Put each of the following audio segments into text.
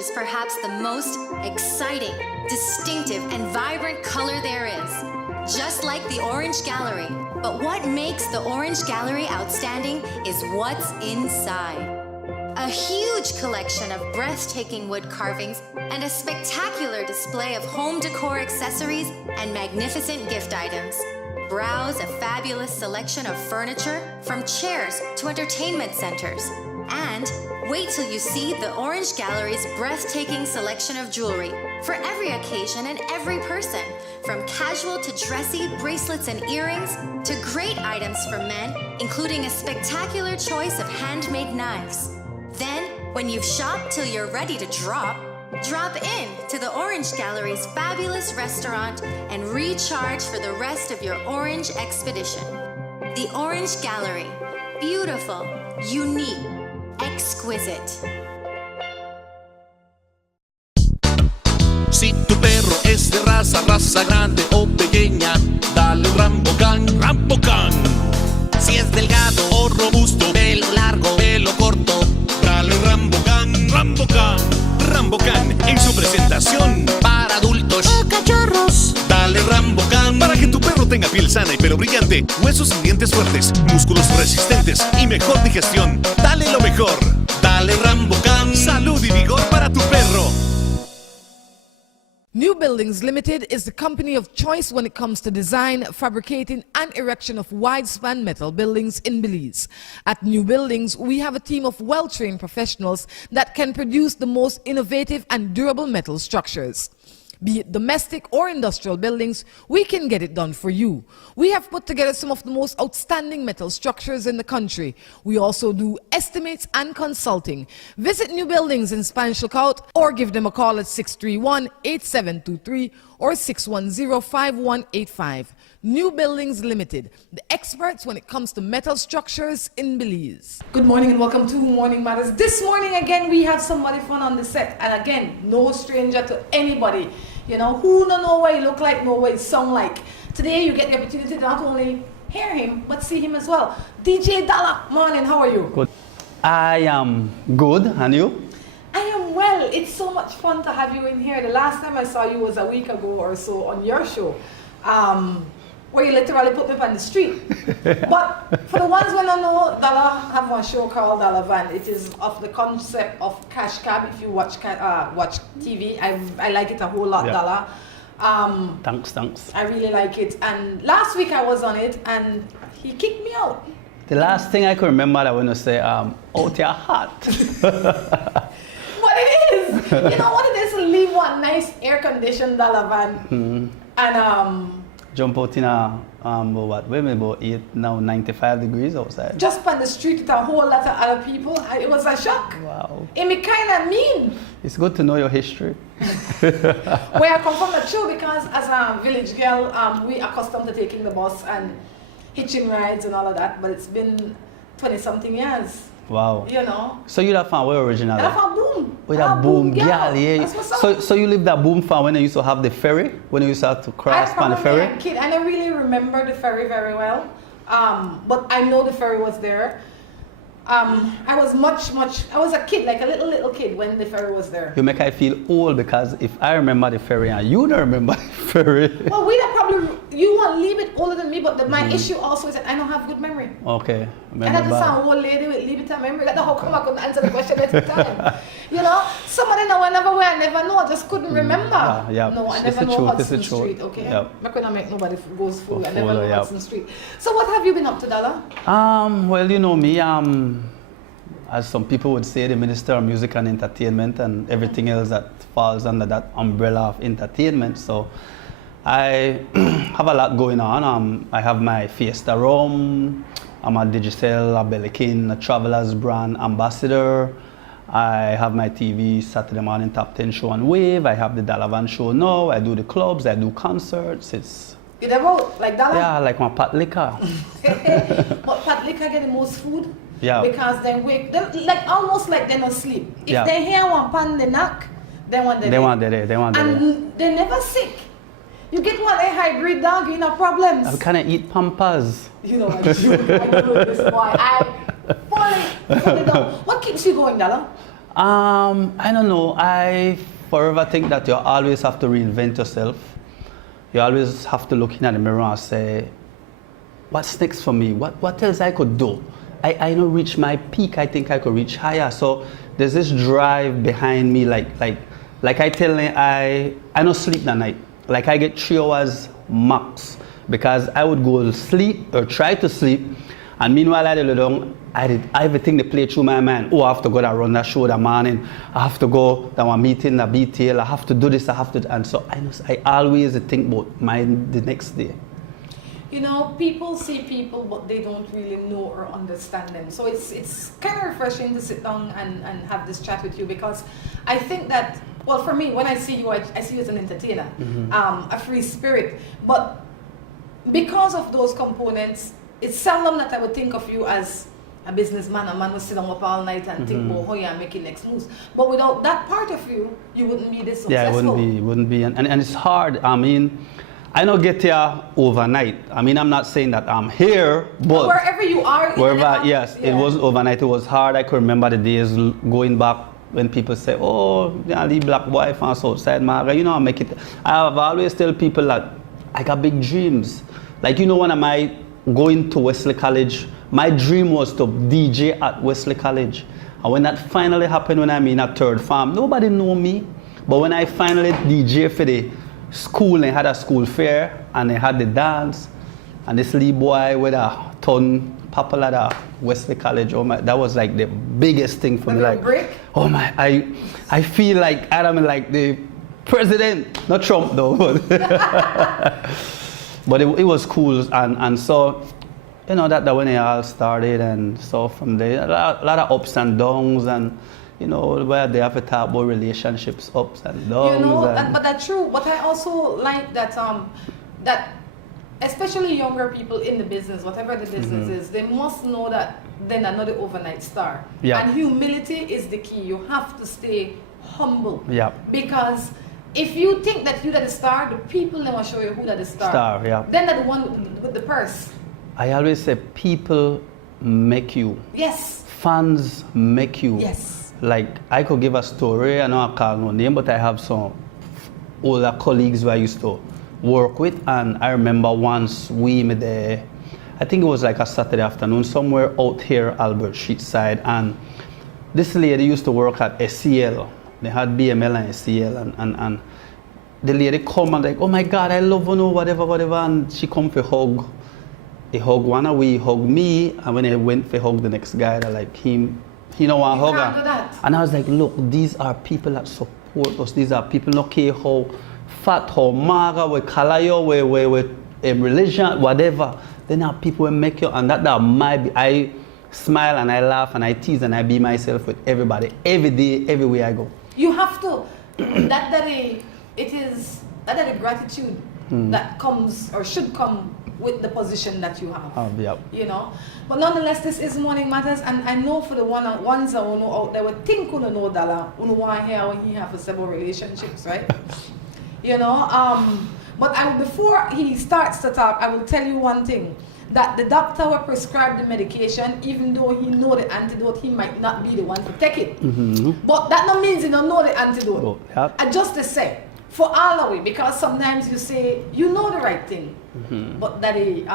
is perhaps the most exciting, distinctive, and vibrant color there is, just like the Orange Gallery. But what makes the Orange Gallery outstanding is what's inside. A huge collection of breathtaking wood carvings and a spectacular display of home decor accessories and magnificent gift items. Browse a fabulous selection of furniture, from chairs to entertainment centers. And wait till you see the Orange Gallery's breathtaking selection of jewelry for every occasion and every person, from casual to dressy bracelets and earrings to great items for men, including a spectacular choice of handmade knives. Then, when you've shopped till you're ready to drop in to the Orange Gallery's fabulous restaurant and recharge for the rest of your Orange expedition. The Orange Gallery. Beautiful, unique, exquisite. Si tu perro es de raza grande o pequeña, dale un Rambocan, Rambocan. Si es delgado o robusto, pelo largo, pelo corto, dale Rambocan, Rambocan. Rambocan en su presentación para adultos o cachorros. Dale Rambocan para que tu perro tenga piel sana y pelo brillante, huesos y dientes fuertes, músculos resistentes y mejor digestión. Dale lo mejor. Dale Rambocan. Salud y vigor para tu perro. New Buildings Limited is the company of choice when it comes to design, fabricating, and erection of wide-span metal buildings in Belize. At New Buildings, we have a team of well-trained professionals that can produce the most innovative and durable metal structures. Be it domestic or industrial buildings, we can get it done for you. We have put together some of the most outstanding metal structures in the country. We also do estimates and consulting. Visit New Buildings in Spanish Lookout or give them a call at 631-8723 or 610-5185. New Buildings Limited, the experts when it comes to metal structures in Belize. Good morning and welcome to Morning Matters. This morning again we have somebody fun on the set, and again no stranger to anybody. You know, who don't know what he look like, know what he sound like. Today you get the opportunity to not only hear him but see him as well. DJ Dalla, morning, how are you? Good. I am good, and you? I am well. It's so much fun to have you in here. The last time I saw you was a week ago or so on your show, where you literally put me up on the street. But for the ones who don't know, Dalla have one show called Dalla Van. It is of the concept of cash cab. If you watch TV, I like it a whole lot, yeah. Dalla. Thanks. I really like it. And last week I was on it and he kicked me out. The last thing I can remember, I want to say, out your heart. What it is, you know what it is to leave one nice air-conditioned Dalla Van and jump out in a about 95 degrees outside. Just on the street with a whole lot of other people. It was a shock. Wow. It be kind of mean. It's good to know your history. Where I come from the show, because as a village girl, we accustomed to taking the bus and hitching rides and all of that. But it's been 20-something years. Wow. You know. So you're from where originally? I'm from Boom. Oh, that Boom, yeah. Yeah. So you lived that Boom farm when you used to have the ferry? When you used to have to cross on the ferry? I'm a kid. I don't really remember the ferry very well. But I know the ferry was there. I was I was a kid, like a little kid when the ferry was there. You make I feel old, because if I remember the ferry and you don't remember the ferry. Well, you want to leave it older than me, but my issue also is that I don't have good memory. Okay. And I just sound old lady with limited memory. That's how come I couldn't answer the question every time. You know, somebody know whenever where I never know, I just couldn't remember. Yeah. No, I never know Hudson Street, okay? Yep. I'm not going to make nobody goes fool. I never know Hudson Street. So what have you been up to, Dalla? Well, you know me, as some people would say, the Minister of Music and Entertainment and everything else that falls under that umbrella of entertainment. So I have a lot going on. I have my Fiesta Rum. I'm a Digicel, a Bellekin, a Travelers brand ambassador. I have my TV Saturday morning top 10 show on Wave. I have the Dalla Van show now. I do the clubs, I do concerts. You never like Dalla? Yeah, like my Pat Liquor. But Pat Liquor get the most food? Yeah. Because they wake them like almost like they don't sleep. If they hear one pan the knock, they want the and they never sick. You get one a hybrid dog, you know problems. I kind of eat Pampers. You know what? I know this boy. I fully don't. What keeps you going, Dalla? I don't know. I forever think that you always have to reinvent yourself. You always have to look in at the mirror and say, what's next for me? What else I could do? I don't reach my peak. I think I could reach higher. So there's this drive behind me. Like I tell you, I don't sleep at night. Like I get 3 hours max because I would go to sleep or try to sleep. And meanwhile, I did everything they play through my mind. Oh, I have to go to run that show that morning. I have to go to a meeting, a BTL. I have to do this. I have to. And so I always think about the next day. You know, people see people, but they don't really know or understand them. So it's kind of refreshing to sit down and have this chat with you, because I think that, well, for me, when I see you, I see you as an entertainer, a free spirit. But because of those components, it's seldom that I would think of you as a businessman, a man who sit down up all night and think about how you're making next moves. But without that part of you, you wouldn't be this successful. Yeah, it wouldn't be. And it's hard. I mean, I don't get here overnight. I mean, I'm not saying that I'm here, but wherever you are. Yes, yeah. It was overnight. It was hard. I could remember the days going back when people say, oh, yeah, the black boy from outside, Marga, you know, I make it. I've always tell people that I got big dreams. Like, you know, when I going to Wesley College, my dream was to DJ at Wesley College. And when that finally happened, when I'm in a third farm, nobody knew me. But when I finally DJ for the school, they had a school fair and they had the dance, and this little boy with a ton popular at Wesley College. Oh my, that was like the biggest thing for me. Like, break? Oh my, I feel like I'm like the president, not Trump though. But it was cool, and so, you know, that when it all started, and so from there, a lot of ups and downs, and you know, where they have to talk about relationships, ups and downs. You know, but that's true. But I also like that, that especially younger people in the business, whatever the business is, they must know that they're not the overnight star. Yeah. And humility is the key. You have to stay humble. Yeah. Because if you think that you're the star, the people never show you who that is star. Yeah. Then they're the one with the purse. I always say people make you. Yes. Fans make you. Yes. Like, I could give a story, I know I call no name, but I have some older colleagues who I used to work with, and I remember once we made I think it was like a Saturday afternoon, somewhere out here, Albert Street side, and this lady used to work at SCL. They had BML and SCL, and the lady come and like, oh my God, I love you, whatever, and she come for hug. He hug one away, hug me, and when I went for hug the next guy, they're like him. You know what, hug her. And I was like, look, these are people that support us. These are people not care how fat, how maga, we color you, we religion, whatever. Then are people will make you, and that I smile and I laugh and I tease and I be myself with everybody, every day, everywhere I go. You have to, it is gratitude that comes or should come with the position that you have. Yep. You know, but nonetheless, this is Morning Matters, and I know for the ones that know out there would think you know Dalla, you want to hear how he have several relationships, right? You know, but before he starts to talk, I will tell you one thing, that the doctor will prescribe the medication, even though he know the antidote, he might not be the one to take it. But that no means he don't know the antidote. Yep. And just to say, for all of it, because sometimes you say you know the right thing, but that the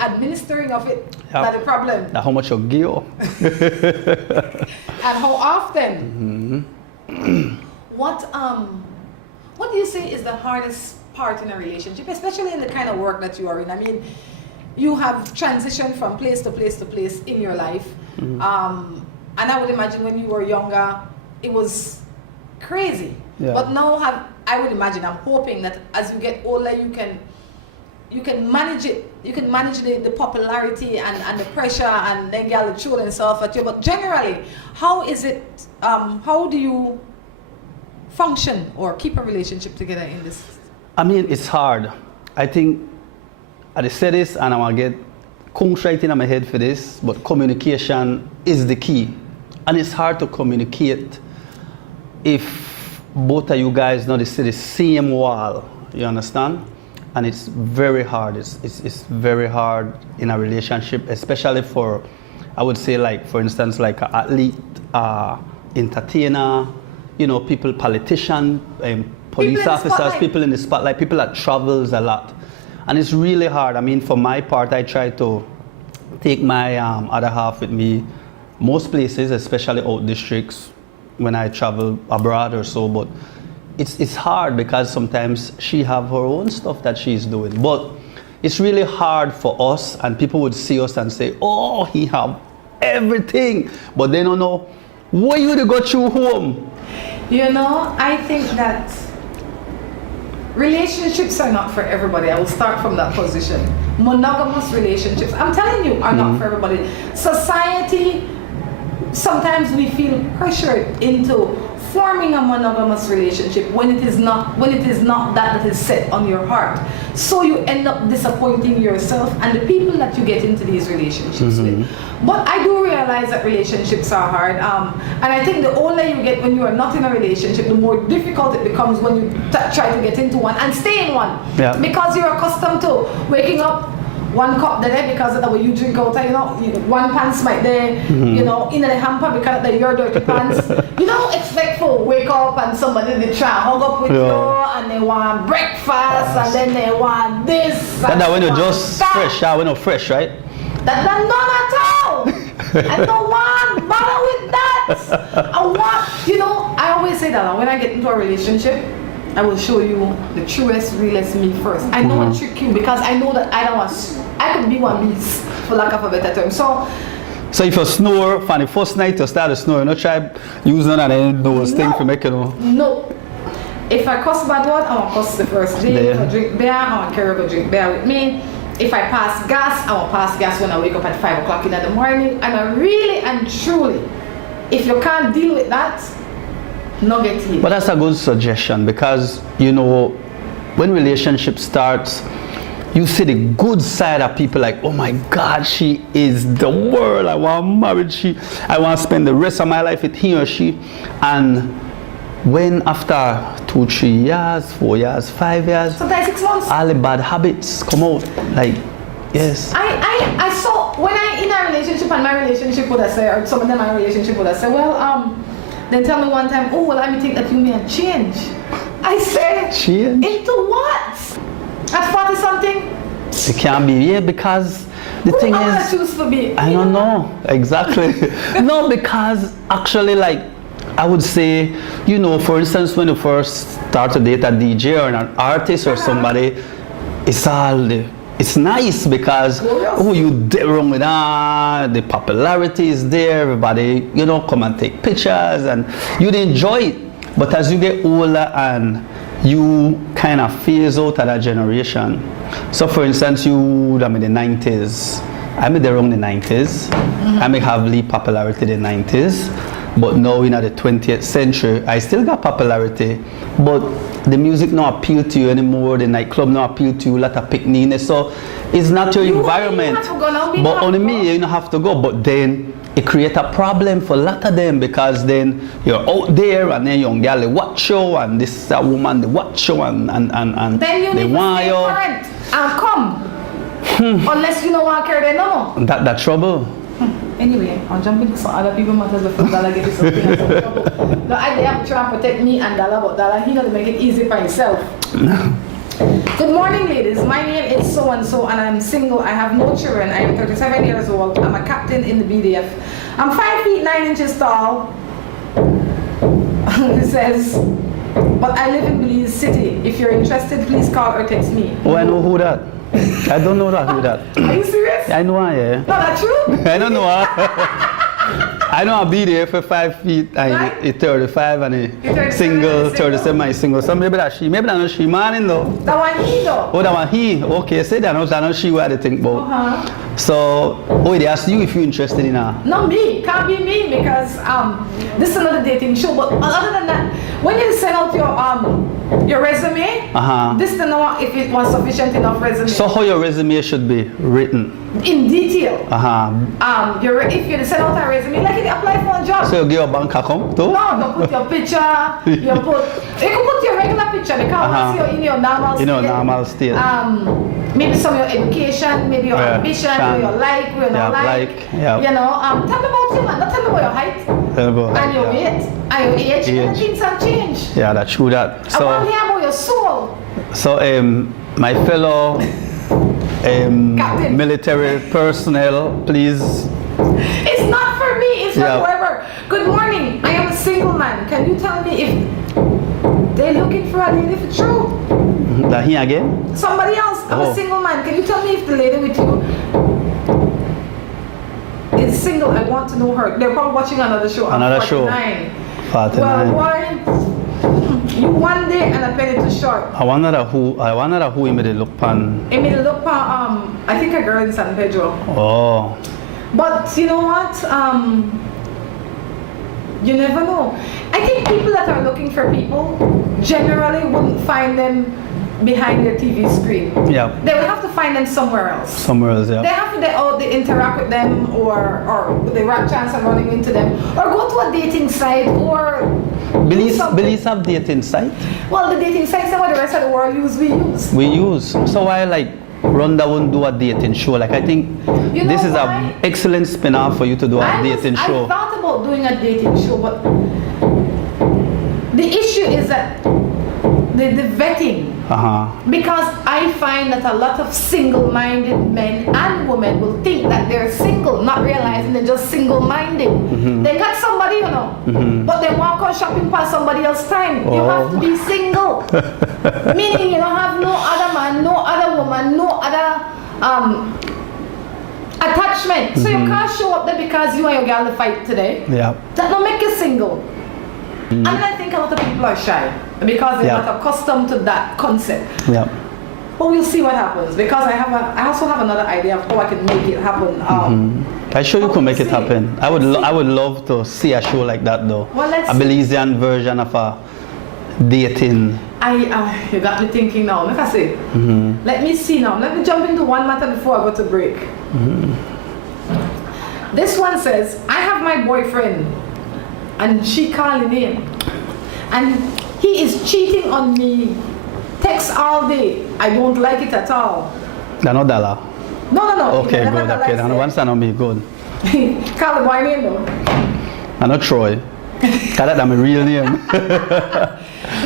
administering of it, that's the problem. That how much you give. And how often. What do you say is the hardest part in a relationship, especially in the kind of work that you are in? I mean, you have transitioned from place to place to place in your life, and I would imagine when you were younger, it was crazy. Yeah. But now, I would imagine, I'm hoping that as you get older, you can manage it. You can manage the popularity and the pressure, and then get the children and stuff at you. But generally, how is it? How do you function or keep a relationship together in this? I mean, it's hard. I think I say this, and I'm gonna get comes right in my head for this, but communication is the key, and it's hard to communicate if both of you guys not see the same wall. You understand? And it's very hard. It's very hard in a relationship, especially for I would say, like, for instance, like an athlete, entertainer, you know, people, politician, police officers, people in the spotlight, people that travels a lot. And it's really hard. I mean, for my part, I try to take my other half with me most places, especially out districts when I travel abroad or so, but it's hard because sometimes she have her own stuff that she's doing. But it's really hard for us, and people would see us and say, oh, he have everything, but they don't know what you to go through home. You know, I think that relationships are not for everybody. I will start from that position. Monogamous relationships, I'm telling you, are not for everybody. Society, sometimes we feel pressured into forming a monogamous relationship when it is not that is set on your heart. So you end up disappointing yourself and the people that you get into these relationships with. But I do realize that relationships are hard, and I think the older you get when you are not in a relationship, the more difficult it becomes when you try to get into one and stay in one. Yeah. Because you're accustomed to waking up one cup there because of the way you drink out, you know, one pants might there, you know, in the hamper because of your dirty pants. You know, it's like for wake up and somebody they try to hug up with you and they want breakfast and then they want this. That when you're just fresh, when you're fresh, right? That none at all. I don't want bother with that. I want, you know, I always say that when I get into a relationship, I will show you the truest, realest me first. I know what trick you because I know that I could be one beast, for lack of a better term. So if you snore from the first night you start to snore, you know, try using those things to make it. No. If I cuss bad word, I want to cuss the first day. If I drink beer, I want to carry a drink beer with me. If I pass gas, I want to pass gas when I wake up at 5 o'clock in the morning. And I really and truly, if you can't deal with that, no get here. But that's a good suggestion because, you know, when relationship starts, you see the good side of people like, oh my God, she is the world. I want to marry I want to spend the rest of my life with he or she. And when after 2, 3 years, 4 years, 5 years, sometimes 6 months, all the bad habits come out. Like, yes. I saw when I in a relationship and my relationship would I say, or some of them my relationship would I say, well, they tell me one time, oh, well, I think that you may have changed. I said, change? Into what? At 40 something? It can't be, yeah, because the thing is, I choose to be? I don't know, exactly. No, because actually, like, I would say, you know, for instance, when you first start to date a DJ or an artist or somebody, it's nice because, oh, you did wrong with that, the popularity is there, everybody, you know, come and take pictures and you'd enjoy it. But as you get older and you kind of phase out of that generation. So for instance, I'm in the 90s. I'm in the wrong in the 90s. I may have lead popularity in the 90s. But now in the 20th century, I still got popularity, but the music not appeal to you anymore, the nightclub not appeal to you, a lot of picnics, so it's not your environment. But only me, you don't have to go, but then it creates a problem for a lot of them because then you're out there and then young girl they watch you and this woman they watch you and then you they want you. And come. Unless you don't want to carry them no more. That trouble. Anyway, I'll jump into some other people matters before Dalla gets something else in trouble. The idea of trying to protect me and Dalla, but Dalla, he doesn't make it easy for himself. Good morning, ladies. My name is so-and-so and I'm single. I have no children. I am 37 years old. I'm a captain in the BDF. I'm 5 feet 9 inches tall. It says, but I live in Belize City. If you're interested, please call or text me. Oh, I know who that. I don't know who that. Are you serious? I know I am. No, that's true? I don't know I know I'll be there for 5 feet and 35 and a single, 37 and single. So maybe that maybe that not she man though. That one he though? Oh, that one he. Okay, say that not she what they think about. So, they ask you if you're interested in her. Not me, can't be me because this is another dating show. But other than that, when you send out your resume, this to know if it was sufficient enough resume. So how your resume should be written? In detail. If you send out a resume, like if you apply for a job. So you give a bank account too? No, don't put your picture, you put You can put your regular picture because once you're in your normal state. In your normal state. Maybe some of your education, maybe your ambition, where you like, where you not like. Yeah. You know, tell me about you, man. Don't tell me about your height. And your weight, and your age. And things have changed. Yeah, that's true that. So, I want to hear about your soul. So, my fellow military personnel, please. It's not for me, it's for whoever. Good morning, I am a single man. Can you tell me if they're looking for a lady for true? That here again? Somebody else, I'm a single man. Can you tell me if the lady with you is single? I want to know her. They're probably watching another show. Another 49. show. 49. Well, boy, you one day and a penny too short. I wonder who he made it look pan. He made it look pan, I think a girl in San Pedro. Oh. But you know what? You never know. I think people that are looking for people generally wouldn't find them behind their TV screen. Yeah. They would have to find them somewhere else. Somewhere else, yeah. They have to they interact with them or they have chance of running into them or go to a dating site or Belize have dating site? Well, the dating sites that the rest of the world use, we use. So why like Rhonda won't do a dating show? Like I think this is an excellent spin-off for you to do a dating show. I thought about doing a dating show, but the issue is that the vetting. Because I find that a lot of single-minded men and women will think that they're single, not realizing they're just single-minded. They got somebody, you know, but they walk on shopping past somebody else's time. You have to be single. Meaning you don't have no other man, no other woman, no other attachment. So you can't show up there because you and your girl to fight today. Yeah. That don't make you single. And I think a lot of people are shy because they're not accustomed to that concept. Yeah. But we'll see what happens because I also have another idea of how I can make it happen. I'm sure you can make it happen. I would love to see a show like that though. Well, a Belizean version of a dating. You got me thinking now. Let me see. Let me see now. Let me jump into one matter before I go to break. This one says, I have my boyfriend and she calling in and he is cheating on me, text all day. I don't like it at all. They're not Dalla? No. Okay, good. Okay, then once I know me, good. Call the boy name though. I'm not Troy. That's my real name.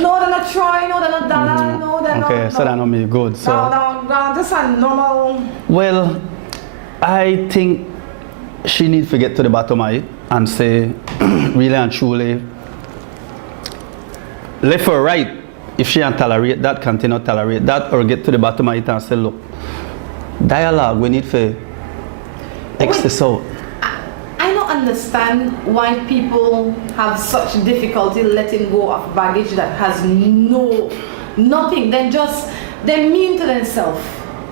No, they're not Troy, no, they're not Dalla, no, they're not. Okay, so that know me, good. So. No, this is normal. Well, I think she needs to get to the bottom of it and say, really and truly, left or right, if she can't tolerate that, continue to tolerate that, or get to the bottom of it and say, look, dialogue, we need to X this out. I don't understand why people have such difficulty letting go of baggage that has nothing. They're mean to themselves.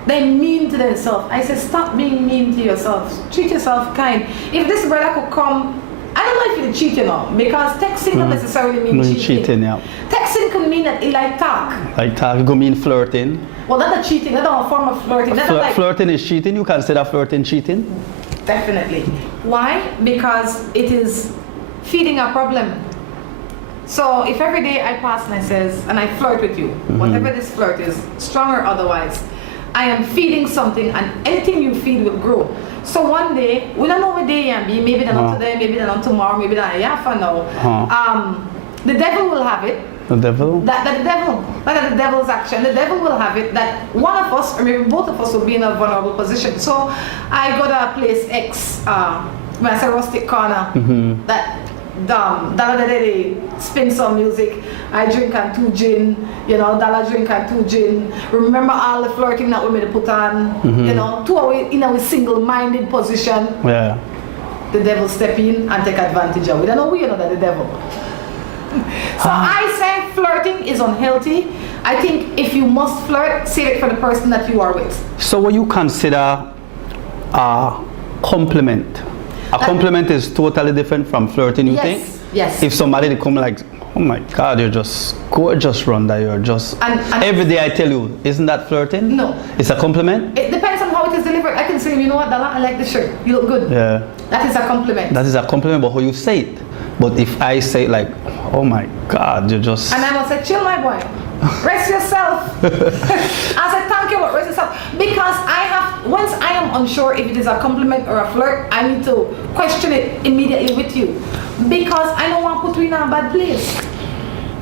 They're mean to themselves. I say, stop being mean to yourself. Treat yourself kind. If this brother could come, I don't know if he'll cheat, you know, because texting don't necessarily mean cheating. Yeah. Texting could mean that he like talk. Like talk, it could mean flirting. Well, that's not cheating. That's not a form of flirting. Flirting is cheating. You consider flirting cheating? Definitely. Why? Because it is feeding a problem. So if every day I pass and I flirt with you, whatever this flirt is, strong or otherwise, I am feeding something, and anything you feed will grow. So one day, we don't know what day you be. Maybe they're not today, maybe they're not tomorrow, maybe they're not for now. The devil will have it. The devil? That the devil's action. The devil will have it that one of us, or maybe both of us, will be in a vulnerable position. So I go to a place X, when I say rustic corner, that they spin some music. I drink and 2 gin, you know, Dalla drink and 2 gin. Remember all the flirting that we made put on, you know, in a single-minded position. Yeah. The devil step in and take advantage of it. We don't know we know that the devil. So I say flirting is unhealthy. I think if you must flirt, save it for the person that you are with. So what you consider a compliment? A compliment is totally different from flirting, you think? Yes. If somebody come like, oh my God, you're just gorgeous, Rhonda, you're just... And every day I tell you, isn't that flirting? No. It's a compliment? It depends on how it is delivered. different. I can say, you know what, Dalla, I like the shirt. You look good. Yeah. That is a compliment. That is a compliment, but how you say it. But if I say like, oh my God, you just... And I will say, chill, my boy. Rest yourself. I said, thank you, but rest yourself. Because once I am unsure if it is a compliment or a flirt, I need to question it immediately with you. Because I don't want to put you in a bad place.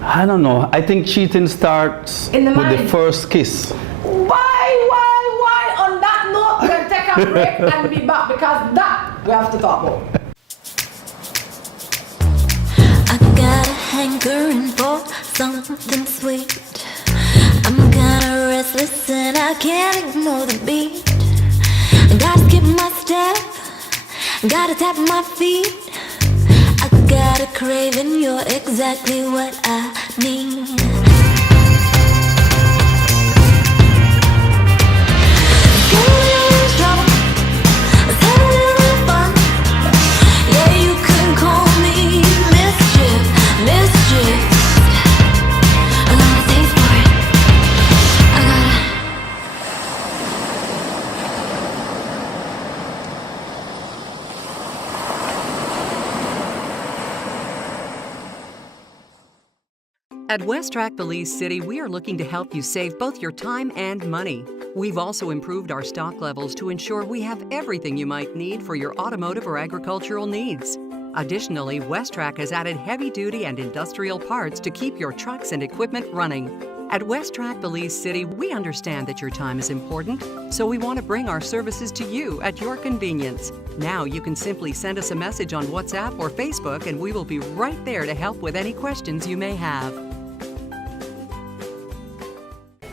I don't know. I think cheating starts with the first kiss. Why? On that note, we're going to take a break and be back because that we have to talk about. I got a hankering for something sweet. I'm kinda restless and I can't ignore the beat. I gotta skip my step, gotta tap my feet. I got a craving, you're exactly what I need. At West Track Belize City, we are looking to help you save both your time and money. We've also improved our stock levels to ensure we have everything you might need for your automotive or agricultural needs. Additionally, West Track has added heavy-duty and industrial parts to keep your trucks and equipment running. At West Track Belize City, we understand that your time is important, so we want to bring our services to you at your convenience. Now you can simply send us a message on WhatsApp or Facebook and we will be right there to help with any questions you may have.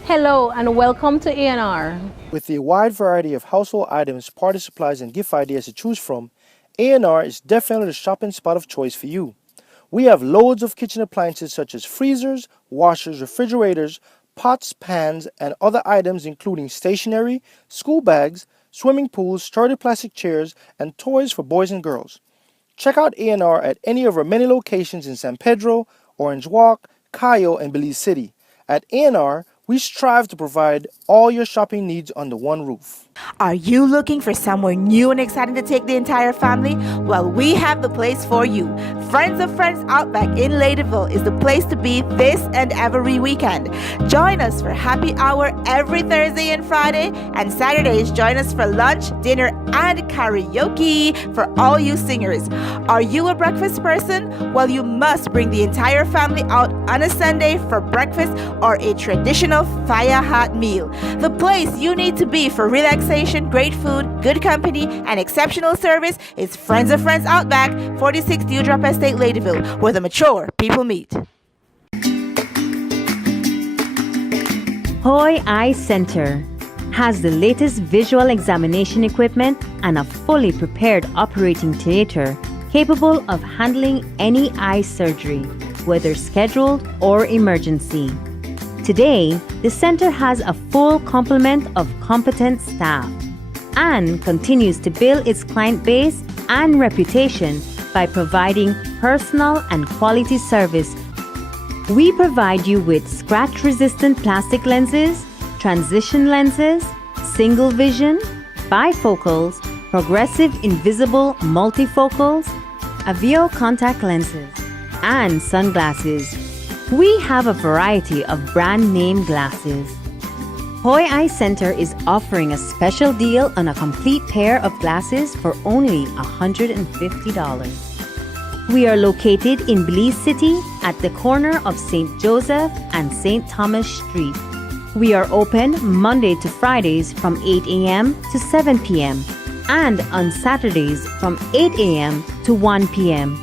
Hello and welcome to A&R. With a wide variety of household items, party supplies, and gift ideas to choose from, A&R is definitely the shopping spot of choice for you. We have loads of kitchen appliances such as freezers, washers, refrigerators, pots, pans, and other items including stationery, school bags, swimming pools, sturdy plastic chairs, and toys for boys and girls. Check out A&R at any of our many locations in San Pedro, Orange Walk, Cayo, and Belize City. At A&R, we strive to provide all your shopping needs under one roof. Are you looking for somewhere new and exciting to take the entire family? Well, we have the place for you. Friends of Friends Outback in Ladyville is the place to be this and every weekend. Join us for happy hour every Thursday and Friday, and Saturdays join us for lunch, dinner, and karaoke for all you singers. Are you a breakfast person? Well, you must bring the entire family out on a Sunday for breakfast or a traditional fire hot meal. The place you need to be for relaxation, great food, good company, and exceptional service is Friends of Friends Outback, 46 Dewdrop Estate, Ladyville, where the mature people meet. Hoi Eye Center has the latest visual examination equipment and a fully prepared operating theater capable of handling any eye surgery, whether scheduled or emergency. Today, the center has a full complement of competent staff and continues to build its client base and reputation by providing personal and quality service. We provide you with scratch-resistant plastic lenses, transition lenses, single vision, bifocals, progressive invisible multifocals, Avio contact lenses, and sunglasses. We have a variety of brand name glasses. Hoi Eye Center is offering a special deal on a complete pair of glasses for only $150. We are located in Belize City at the corner of St. Joseph and St. Thomas Street. We are open Monday to Fridays from 8 a.m. to 7 p.m. and on Saturdays from 8 a.m. to 1 p.m.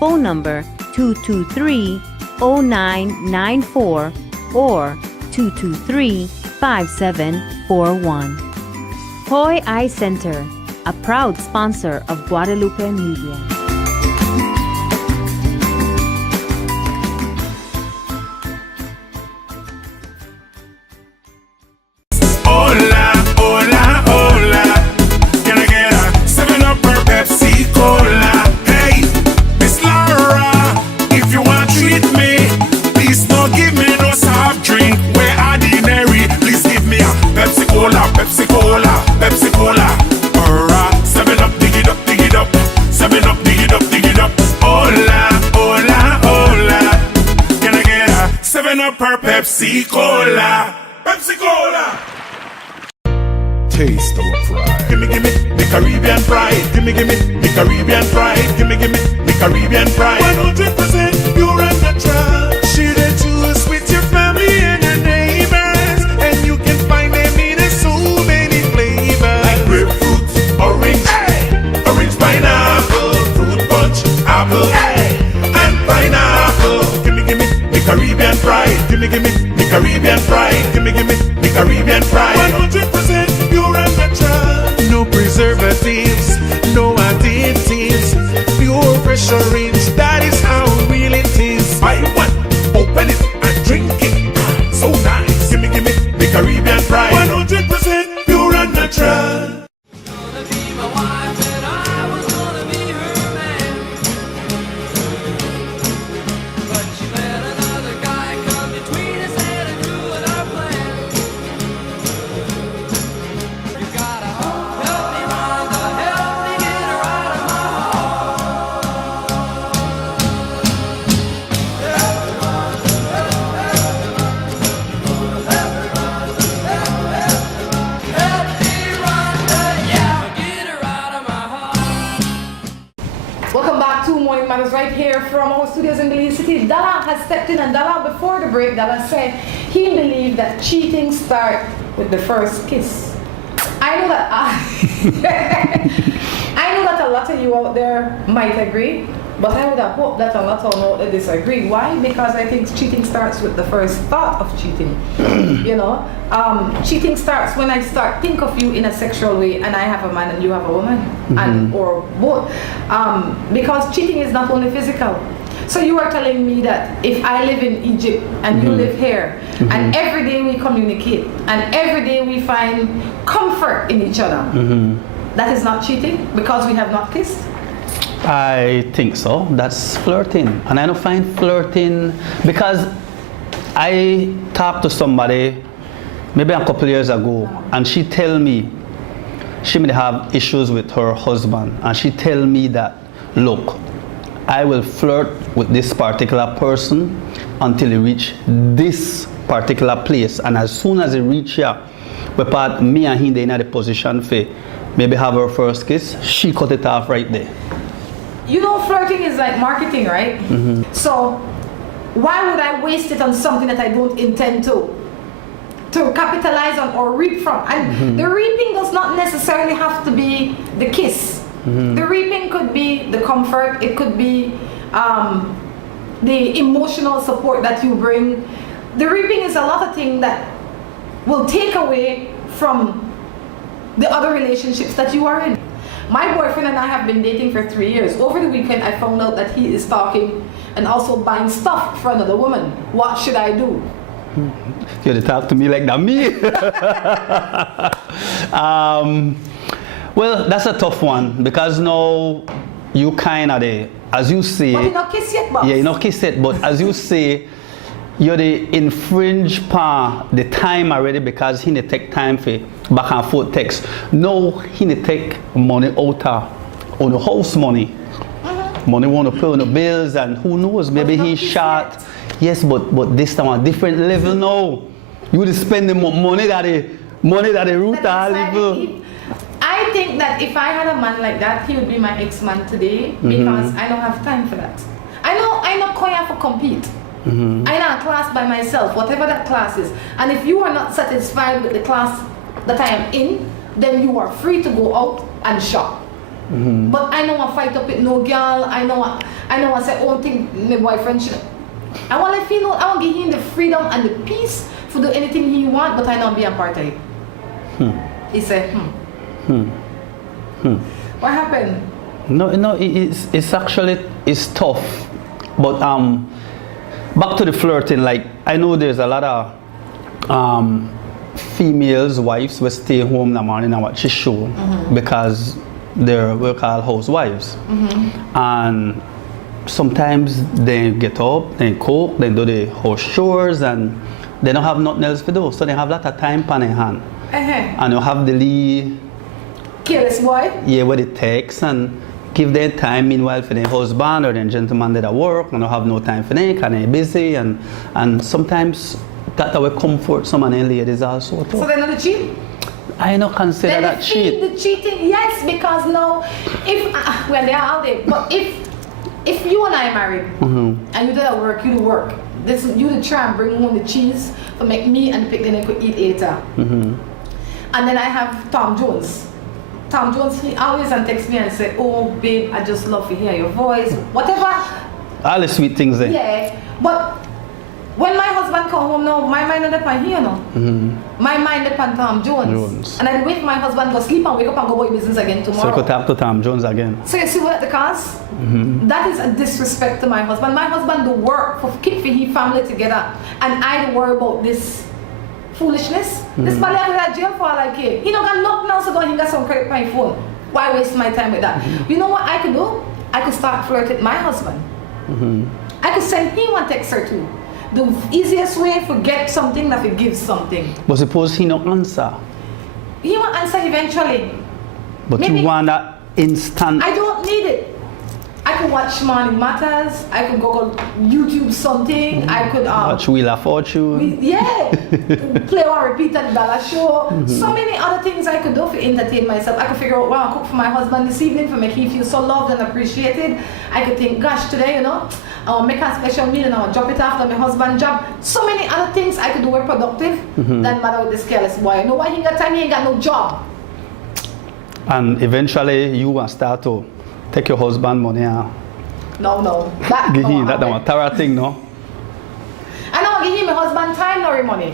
Phone number 223-0994 or 223-5741. Hoi Eye Center, a proud sponsor of Guadalupe Media. Hola, hola, hola. Can I get a 7-Up or Pepsi Cola? Hey, Miss Laura, if you want to treat me, please don't give me no soft drink. We're ordinary. Please give me a Pepsi Cola, Pepsi Cola, Pepsi Cola. Pepsi Cola. Pepsi Cola. Taste of pride. Gimme, the Caribbean pride. Gimme, the Caribbean pride. Gimme, the Caribbean pride. 100% pure and natural. Share the juice with your family and your neighbors, and you can find them in so many flavors. Like grapefruit, orange, orange pineapple, fruit punch, apple, and pineapple. Gimme, the Caribbean pride. Gimme, the Caribbean pride. Gimme, the Caribbean pride. 100% pure and natural. No preservatives, no additives. Pure fresh orange, that is how real it is. Buy one, open it, and drink it. So nice. Gimme, the Caribbean pride. 100% pure and natural. Welcome back to Morning Matters right here from our studios in Belize City. Dalla has stepped in, and Dalla, before the break, Dalla said he believed that cheating starts with the first kiss. I know that I know that a lot of you out there might agree, but I would have hoped that a lot of you out there disagree. Why? Because I think cheating starts with the first thought of cheating. You know, cheating starts when I start think of you in a sexual way, and I have a man and you have a woman, and or both. Because cheating is not only physical. So you are telling me that if I live in Egypt and you live here, and every day we communicate, and every day we find comfort in each other, that is not cheating because we have not kissed? I think so. That's flirting. And I don't find flirting because I talked to somebody maybe a couple years ago, and she tell me she may have issues with her husband, and she tell me that, look, I will flirt with this particular person until he reach this particular place, and as soon as he reach here, we part me and him in the position for maybe have our first kiss, she cut it off right there. You know, flirting is like marketing, right? So why would I waste it on something that I don't intend to capitalize on or reap from? And the reaping does not necessarily have to be the kiss. The reaping could be the comfort, it could be the emotional support that you bring. The reaping is a lot of things that will take away from the other relationships that you are in. My boyfriend and I have been dating for 3 years. Over the weekend, I found out that he is talking and also buying stuff for another woman. What should I do? You had to talk to me like that, me. Well, that's a tough one because now you kind of as you say. But you not kiss yet, boss. Yeah, you not kiss yet, but as you say, you're the infringe par the time already because he need take time for back and forth text. No, he need take money out on the house money. Money want to pay on the bills, and who knows, maybe he's short. Yes, but this time a different level now. You would spend the money that the root all level. I think that if I had a man like that, he would be my ex-man today because I don't have time for that. I know koya for compete. I know a class by myself, whatever that class is. And if you are not satisfied with the class that I am in, then you are free to go out and shop. But I know I fight up with no girl. I know I say, oh, think my boyfriend should. I want to feel, I want to give him the freedom and the peace to do anything he want, but I don't be a part of it. He said, What happened? No, it's actually tough, but back to the flirting. Like I know there's a lot of females, wives, will stay home in the morning and watch a show because they're what we call housewives, and sometimes they get up, they cook, they do the house chores, and they don't have nothing else to do, so they have a lot of time on their hand, and you have the lead. Careless boy? Yeah, with the text and give their time meanwhile for their husband or their gentleman that at work and don't have no time for them because they're busy, and sometimes that will comfort some of the ladies also. Too. So they're not cheat? I don't consider then that cheat. The cheating, yes, because now, if well, they are out there, but if you and I married and you did work, you do work. This you to try and bring home the cheese to make me and the picnic could eat later. And then I have Tom Jones. Tom Jones, he always text me and say, "Oh, babe, I just love to hear your voice." Whatever. All the sweet things there. Yeah, but when my husband come home now, my mind is upon here now. My mind is upon Tom Jones. And I wait for my husband to sleep and wake up and go about business again tomorrow. So you could talk to Tom Jones again. So you see what the cause? That is a disrespect to my husband. My husband do work for keep his family together, and I do worry about this foolishness. This man left at jail for like it. He don't got nothing else to do. He got some credit on my phone. Why waste my time with that? You know what I could do? I could start flirting with my husband. I could send him one text or two. The easiest way to get something that to give something. But suppose he no answer. He will answer eventually. But Maybe. you want that instant. I don't need it. I could watch Morning Matters. I could go on YouTube something. I could watch Wheel of Fortune. Yeah. Play or repeat the Dalla show. So many other things I could do to entertain myself. I could figure out what I'll cook for my husband this evening to make him feel so loved and appreciated. I could think, gosh, today, you know, I'll make a special meal and I'll drop it after my husband's job. So many other things I could do were productive than matter with this careless boy. You know why he got time? He ain't got no job. And eventually you will start to take your husband money and no. That give him that one Tara thing, no? I don't give him my husband time nor money.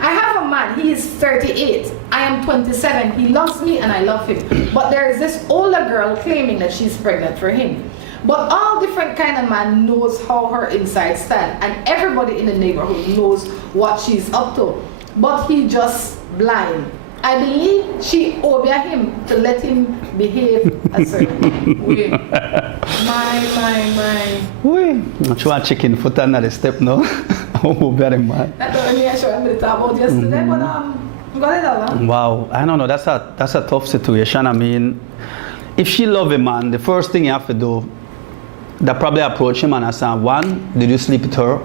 I have a man, he is 38. I am 27. He loves me and I love him. But there is this older girl claiming that she's pregnant for him. But all different kind of man knows how her inside stand, and everybody in the neighborhood knows what she's up to. But he just blind. I believe she obey him to let him behave a certain way. My. Uy, not sure chicken foot another step, no? Oh, very much. That's what I showed me about yesterday, but got it all. Wow, I don't know. That's a tough situation. I mean, if she love a man, the first thing you have to do, they probably approach him and ask him, one, did you sleep with her?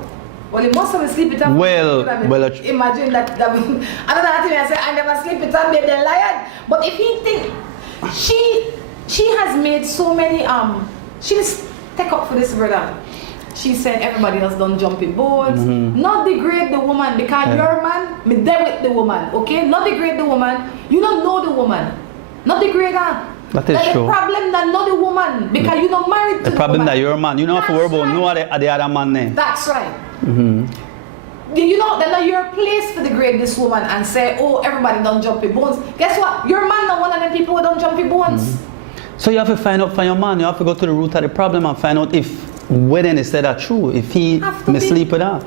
Well, he must have sleep with her. Well, imagine that. Another thing I say, I never sleep with her, maybe they're lying. But if he think she has made so many she's take up for this brother. She said everybody else don't jump in boards. Not degrade the woman because you're a man, me there with the woman, okay? Not degrade the woman. You don't know the woman. Not degrade her. That is true. The problem that not the woman because you don't married to the problem woman. That you're a man. You don't have to worry about no other man there. That's right. You know that you're placed to degrade this woman and say, oh, everybody don't jump in bones. Guess what? Your man not one of them people who don't jump in bones. So you have to find out for your man. You have to go to the root of the problem and find out if when they say that true, if he may sleep with her.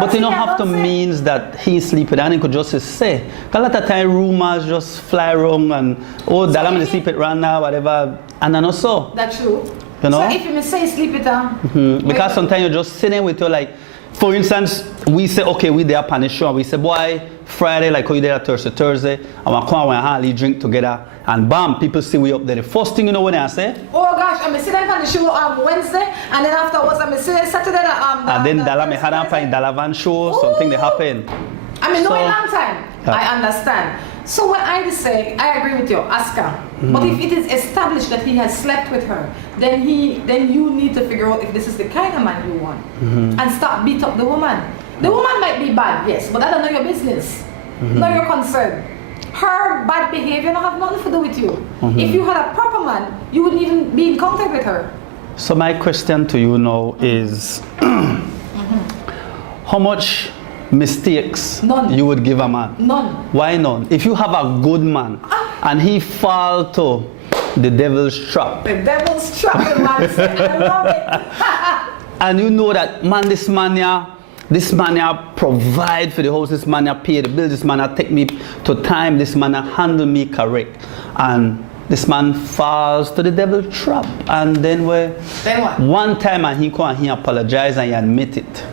But you don't have to means that he sleep with her and he could just say. Because a lot of time rumors just fly wrong and oh, Dalla may sleep with Rhonda, whatever. And I know so. That's true. You know? So if you say sleep with her. Because sometimes you're just sitting with her like, for instance, we say, okay, we there on the show and we say, boy, Friday, like how you there Thursday, and we come and hardly drink together, and bam, people see we up there. The first thing you know what I say? Oh gosh, I'm sitting on the show on Wednesday, and then afterwards I'm sitting Saturday. And then Dalla may have a Dalla Van show, something that happen. I mean, no, a long time. I understand. So what I say, I agree with you, ask her. But if it is established that he has slept with her, then you need to figure out if this is the kind of man you want, and stop beat up the woman. The woman might be bad, yes, but I don't know your business. Not your concern. Her bad behavior don't have nothing to do with you. If you had a proper man, you wouldn't even be in contact with her. So my question to you now is, how much mistakes you would give a man? None. Why none? If you have a good man and he fall to the devil's trap. The devil's trap, man. I love it. And you know that, man, this man here provide for the house, this man here pay the bill, this man here take me to time, this man here handle me correct. And this man falls to the devil's trap. And then what? One time and he come and he apologize and he admit it.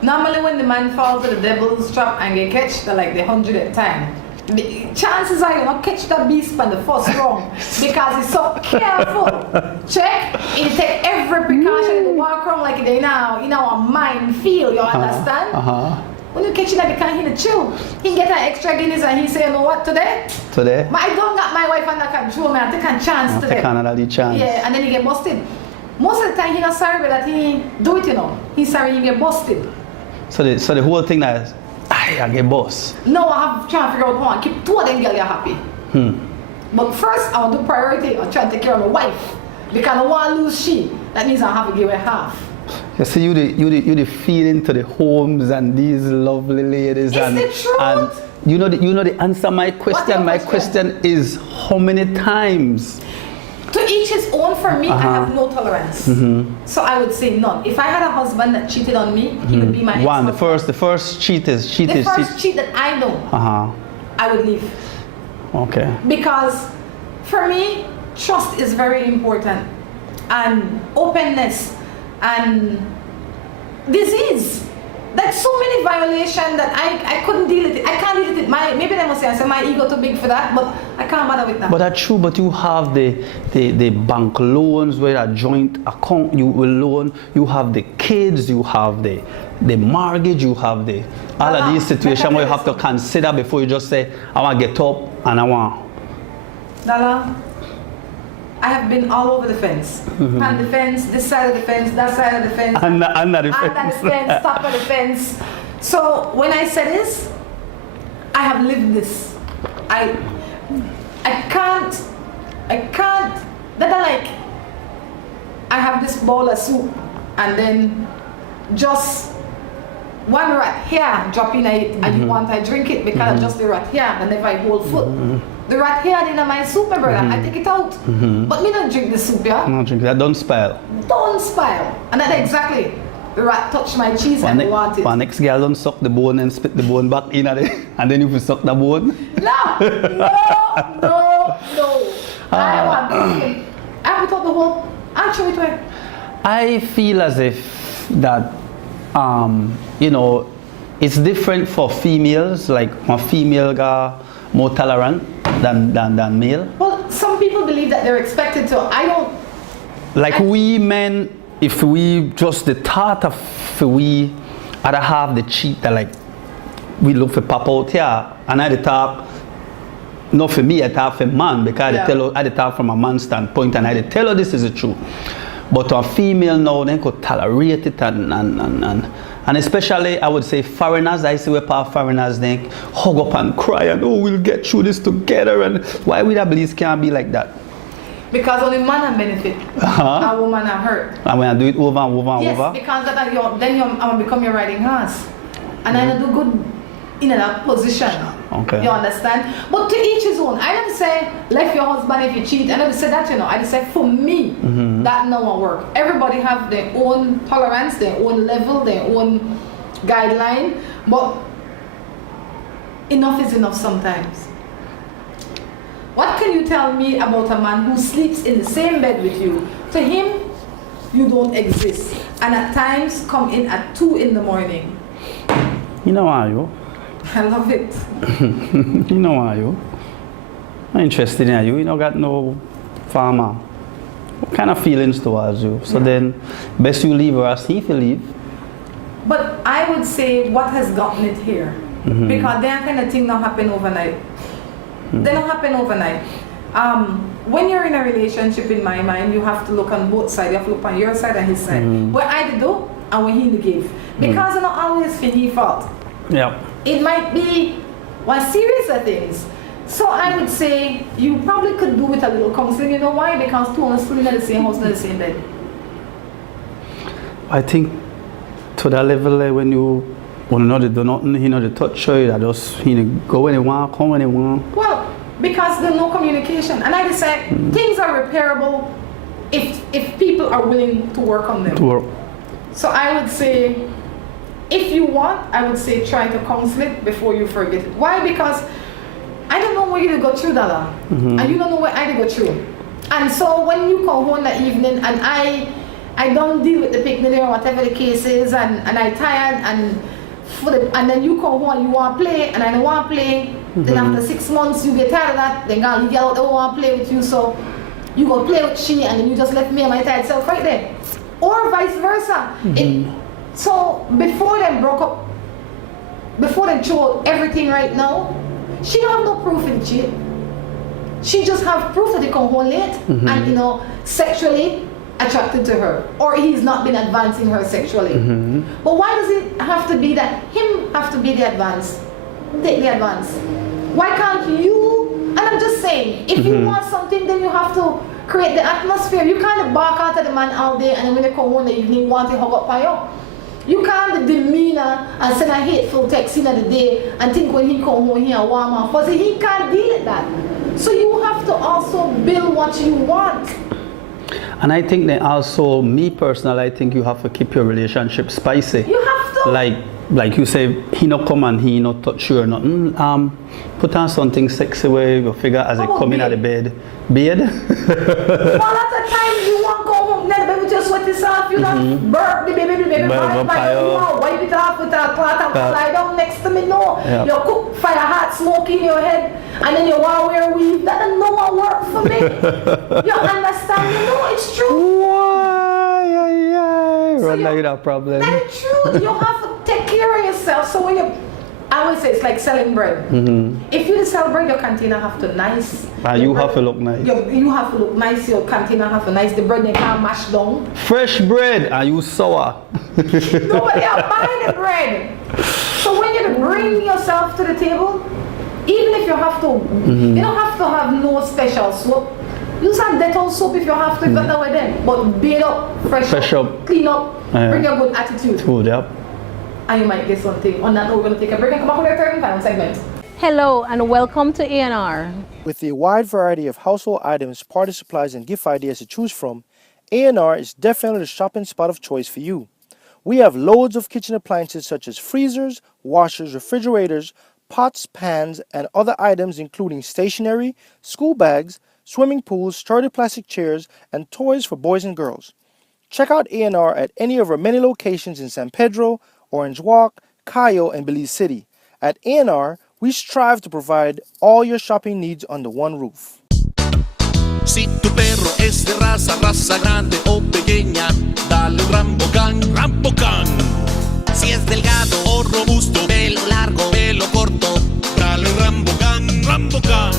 Normally when the man falls to the devil's trap and get catched, they're like the 100th time. chances are you don't catch the beast on the first round because he's so careful. Check, he take every precaution to walk around like they now in our minefield, you understand? When you catch him, because he chill. He get an extra Guinness and he say, you know what, today? Today? But I don't got my wife under control, man. I take a chance today. Take another chance. Yeah, and then he get busted. Most of the time, he not sorry but that he do it, you know. He's sorry he get busted. So the whole thing that is, I get boss. No, I have trying to figure out how I keep two of them girls happy. But first, I want to priority. I'm trying to take care of my wife. Because I want to lose she. That means I have to give her half. You see, you the feeling to the homes and these lovely ladies. Is the truth? And you know the answer to my question. My question is how many times? To each his own. For me, I have no tolerance. So I would say none. If I had a husband that cheated on me, he would be my one. ex-husband. The first cheat is cheat that I know. I would leave. Okay. Because for me, trust is very important, and openness, and disease. There's so many violations that I couldn't deal with it. I can't deal with it. Maybe they must say my ego too big for that, but I can't bother with that. But that's true. But you have the bank loans where a joint account you will loan. You have the kids. You have the mortgage. You have all of these situations where you have to consider before you just say I want to get up and I want. Dalla, I have been all over the fence. And the fence, this side of the fence, that side of the fence. Under the fence, top of the fence. So when I say this, I have lived this. I can't, that I like, I have this bowl of soup and then just one rat here drop in it and you want I drink it because just the rat here and if I hold foot. The rat here in my soup, my brother, I take it out. But me don't drink the soup, yeah? No drink that, don't spoil. Don't spoil. And that's exactly. The rat touch my cheese and I want it. One next girl don't suck the bone and spit the bone back in at it, and then you will suck the bone. No. I want it. I put out the whole, I'll show it to her. I feel as if that, you know, it's different for females, like a female guy more tolerant than male. Well, some people believe that they're expected to. I don't. Like we men, if we just the thought of we other half the cheat that like we look for pop out here and I the talk. Not for me, I talk for man because I talk from a man's standpoint and I tell her this is the truth. But a female now, they could tolerate it and especially I would say foreigners, I see where part foreigners they hug up and cry and oh we'll get through this together and why we that believe can't be like that? Because only man benefit, a woman are hurt. And when I do it over and over and yes, over? Yes, because then I'm gonna become your riding horse. And I don't do good in that position. Okay. You understand? But to each his own. I don't say left your husband if you cheat. I don't say that, you know. I just say for me, that no one work. Everybody have their own tolerance, their own level, their own guideline. But enough is enough sometimes. What can you tell me about a man who sleeps in the same bed with you? To him, you don't exist. And at times come in at 2 in the morning. You know why you? I love it. You know why you? I'm interested in you. You don't got no farmer. What kind of feelings towards you? So then, best you leave or I see if you leave. But I would say what has gotten it here. Because that kind of thing don't happen overnight. They don't happen overnight. When you're in a relationship, in my mind, you have to look on both sides. You have to look on your side and his side. What I do and what he give. Because it's not always for his fault. Yeah. It might be one series of things. So I would say you probably could do with a little counseling. You know why? Because two are sleeping in the same house, in the same bed. I think to that level when you want to know they do nothing, he know the touch you, that just he go when he want, come when he want. Well, because there's no communication. And I just say things are repairable if people are willing to work on them. To work. So I would say if you want, I would say try to counsel it before you forget it. Why? Because I don't know what you go through, Dalla. And you don't know what I go through. And so when you come home that evening and I don't deal with the picnic or whatever the case is and I tired and then you come home and you want to play and I don't want to play, Then after 6 months, you get tired of that. Then God, you get out, they want to play with you, so you go play with she, and then you just left me and my tired self right there. Or vice versa. So before they broke up, before they throw everything right now, she don't have no proof in jail. She just have proof that they come home late and, you know, sexually attracted to her, or he's not been advancing her sexually. But why does it have to be that him have to be the advance? Take the advance. Why can't you? And I'm just saying, if you want something, then you have to create the atmosphere. You can't bark out at the man all day and then when they come home in the evening, you want to hug up by you. You can't demeanor and send a hateful text in the day and think when he come home here warm and fuzzy. He can't deal with that. So you have to also build what you want. And I think that also, me personally, I think you have to keep your relationship spicy. You have to. Like you say, he not come and he not touch you or nothing. Put on something sexy where you figure as it come in at the bed. Beard? Well, at the time you want to go home, then the baby just sweat this off, you know, burp the baby, you know, wipe it off with a cloth and lie down next to me, no. Yep. You cook fire hot smoke in your head, and then you want to wear a weave. That doesn't no one work for me. You understand? You know it's true. Why? Rhonda, you have problem. That's true. You have to take care of yourself. So when you, I always say it's like selling bread. If you sell bread, your container have to nice. You have to look nice. You have to look nice. Your container have to nice. The bread they can't mash down. Fresh bread. Are you sour? Nobody are buying the bread. So when you bring yourself to the table, even if you have to, you don't have to have no special soap. Use some Dettol soap if you have to, if that way then. But bathe up, fresh up, clean up, bring a good attitude. Food, yep. And you might get something. On that note, we're going to take a break and come back with our third and final segment. Hello and welcome to A&R. With a wide variety of household items, party supplies, and gift ideas to choose from, A&R is definitely the shopping spot of choice for you. We have loads of kitchen appliances such as freezers, washers, refrigerators, pots, pans, and other items including stationery, school bags, swimming pools, sturdy plastic chairs, and toys for boys and girls. Check out A&R at any of our many locations in San Pedro, Orange Walk, Cayo, and Belize City. At A&R, we strive to provide all your shopping needs under one roof. Si tu perro es de raza grande o pequeña, dale Rambocan, Rambocan. Si es delgado o robusto, pelo largo, pelo corto, dale Rambocan, Rambocan.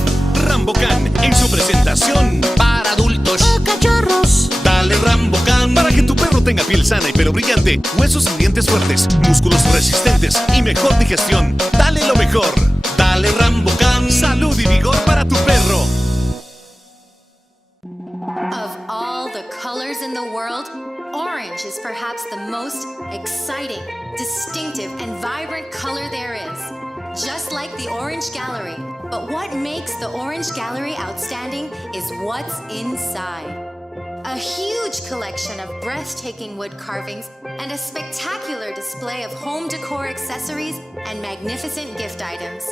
Rambocan en su presentación para adultos o cachorros. Dale Rambocan para que tu perro tenga piel sana y pelo brillante, huesos y dientes fuertes, músculos resistentes y mejor digestión. Dale lo mejor. Dale Rambocan. Salud y vigor para tu perro. Of all the colors in the world, orange is perhaps the most exciting, distinctive, and vibrant color there is. Just like the Orange Gallery. But what makes the Orange Gallery outstanding is what's inside. A huge collection of breathtaking wood carvings and a spectacular display of home decor accessories and magnificent gift items.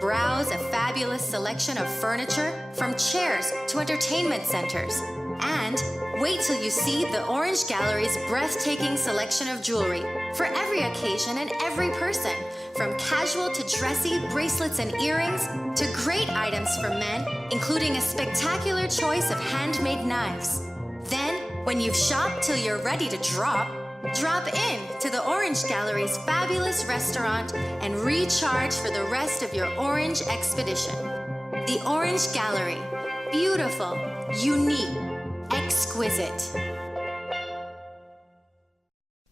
Browse a fabulous selection of furniture, from chairs to entertainment centers. And wait till you see the Orange Gallery's breathtaking selection of jewelry for every occasion and every person, from casual to dressy bracelets and earrings to great items for men, including a spectacular choice of handmade knives. Then, when you've shopped till you're ready to drop in to the Orange Gallery's fabulous restaurant and recharge for the rest of your orange expedition. The Orange Gallery. Beautiful, unique, exquisite.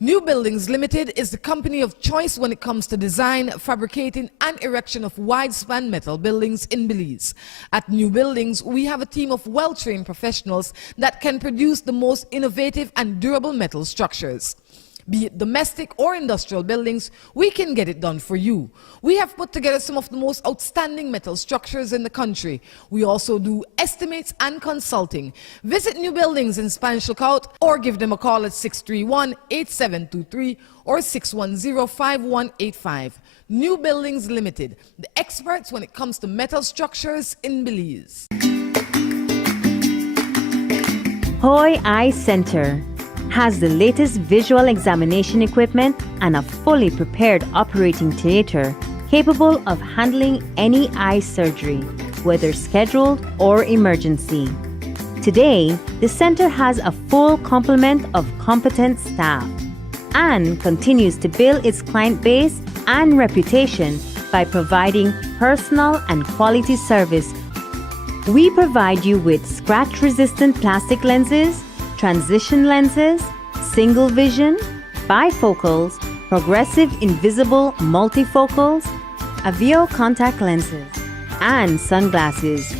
New Buildings Limited is the company of choice when it comes to design, fabricating, and erection of wide-span metal buildings in Belize. At New Buildings, we have a team of well-trained professionals that can produce the most innovative and durable metal structures. Be it domestic or industrial buildings, we can get it done for you. We have put together some of the most outstanding metal structures in the country. We also do estimates and consulting. Visit New Buildings in Spanish Lookout or give them a call at 631-8723 or 610-5185. New Buildings Limited, the experts when it comes to metal structures in Belize. Hoi Eye Center has the latest visual examination equipment and a fully prepared operating theater capable of handling any eye surgery, whether scheduled or emergency. Today, the center has a full complement of competent staff and continues to build its client base and reputation by providing personal and quality service. We provide you with scratch-resistant plastic lenses, transition lenses, single vision, bifocals, progressive invisible multifocals, Avio contact lenses, and sunglasses.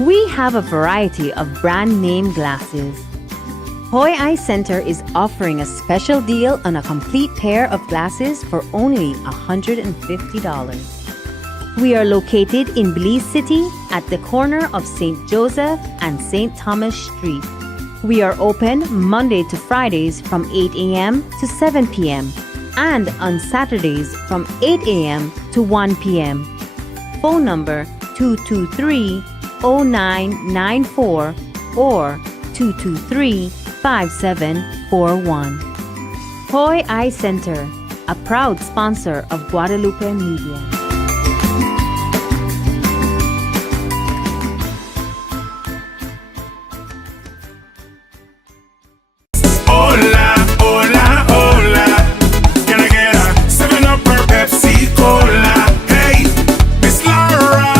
We have a variety of brand name glasses. Hoy Eye Center is offering a special deal on a complete pair of glasses for only $150. We are located in Belize City at the corner of St. Joseph and St. Thomas Street. We are open Monday to Fridays from 8 a.m. to 7 p.m. and on Saturdays from 8 a.m. to 1 p.m. Phone number 223-0994 or 223-5741. Hoy Eye Center, a proud sponsor of Guadalupe Media. Hola, hola, hola. Can I get a 7-Up or Pepsi Cola? Hey, Miss Laura,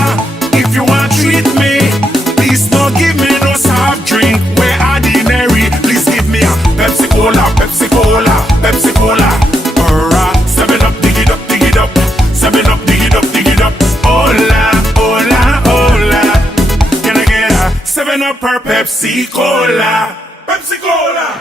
if you want to treat me, please don't give me no soft drink. We're ordinary. Please give me a Pepsi Cola, Pepsi Cola, Pepsi Cola. Or a 7-Up, dig it up, dig it up. 7-Up, dig it up, dig it up. Hola, hola, hola. Can I get a 7-Up or Pepsi Cola? Pepsi Cola.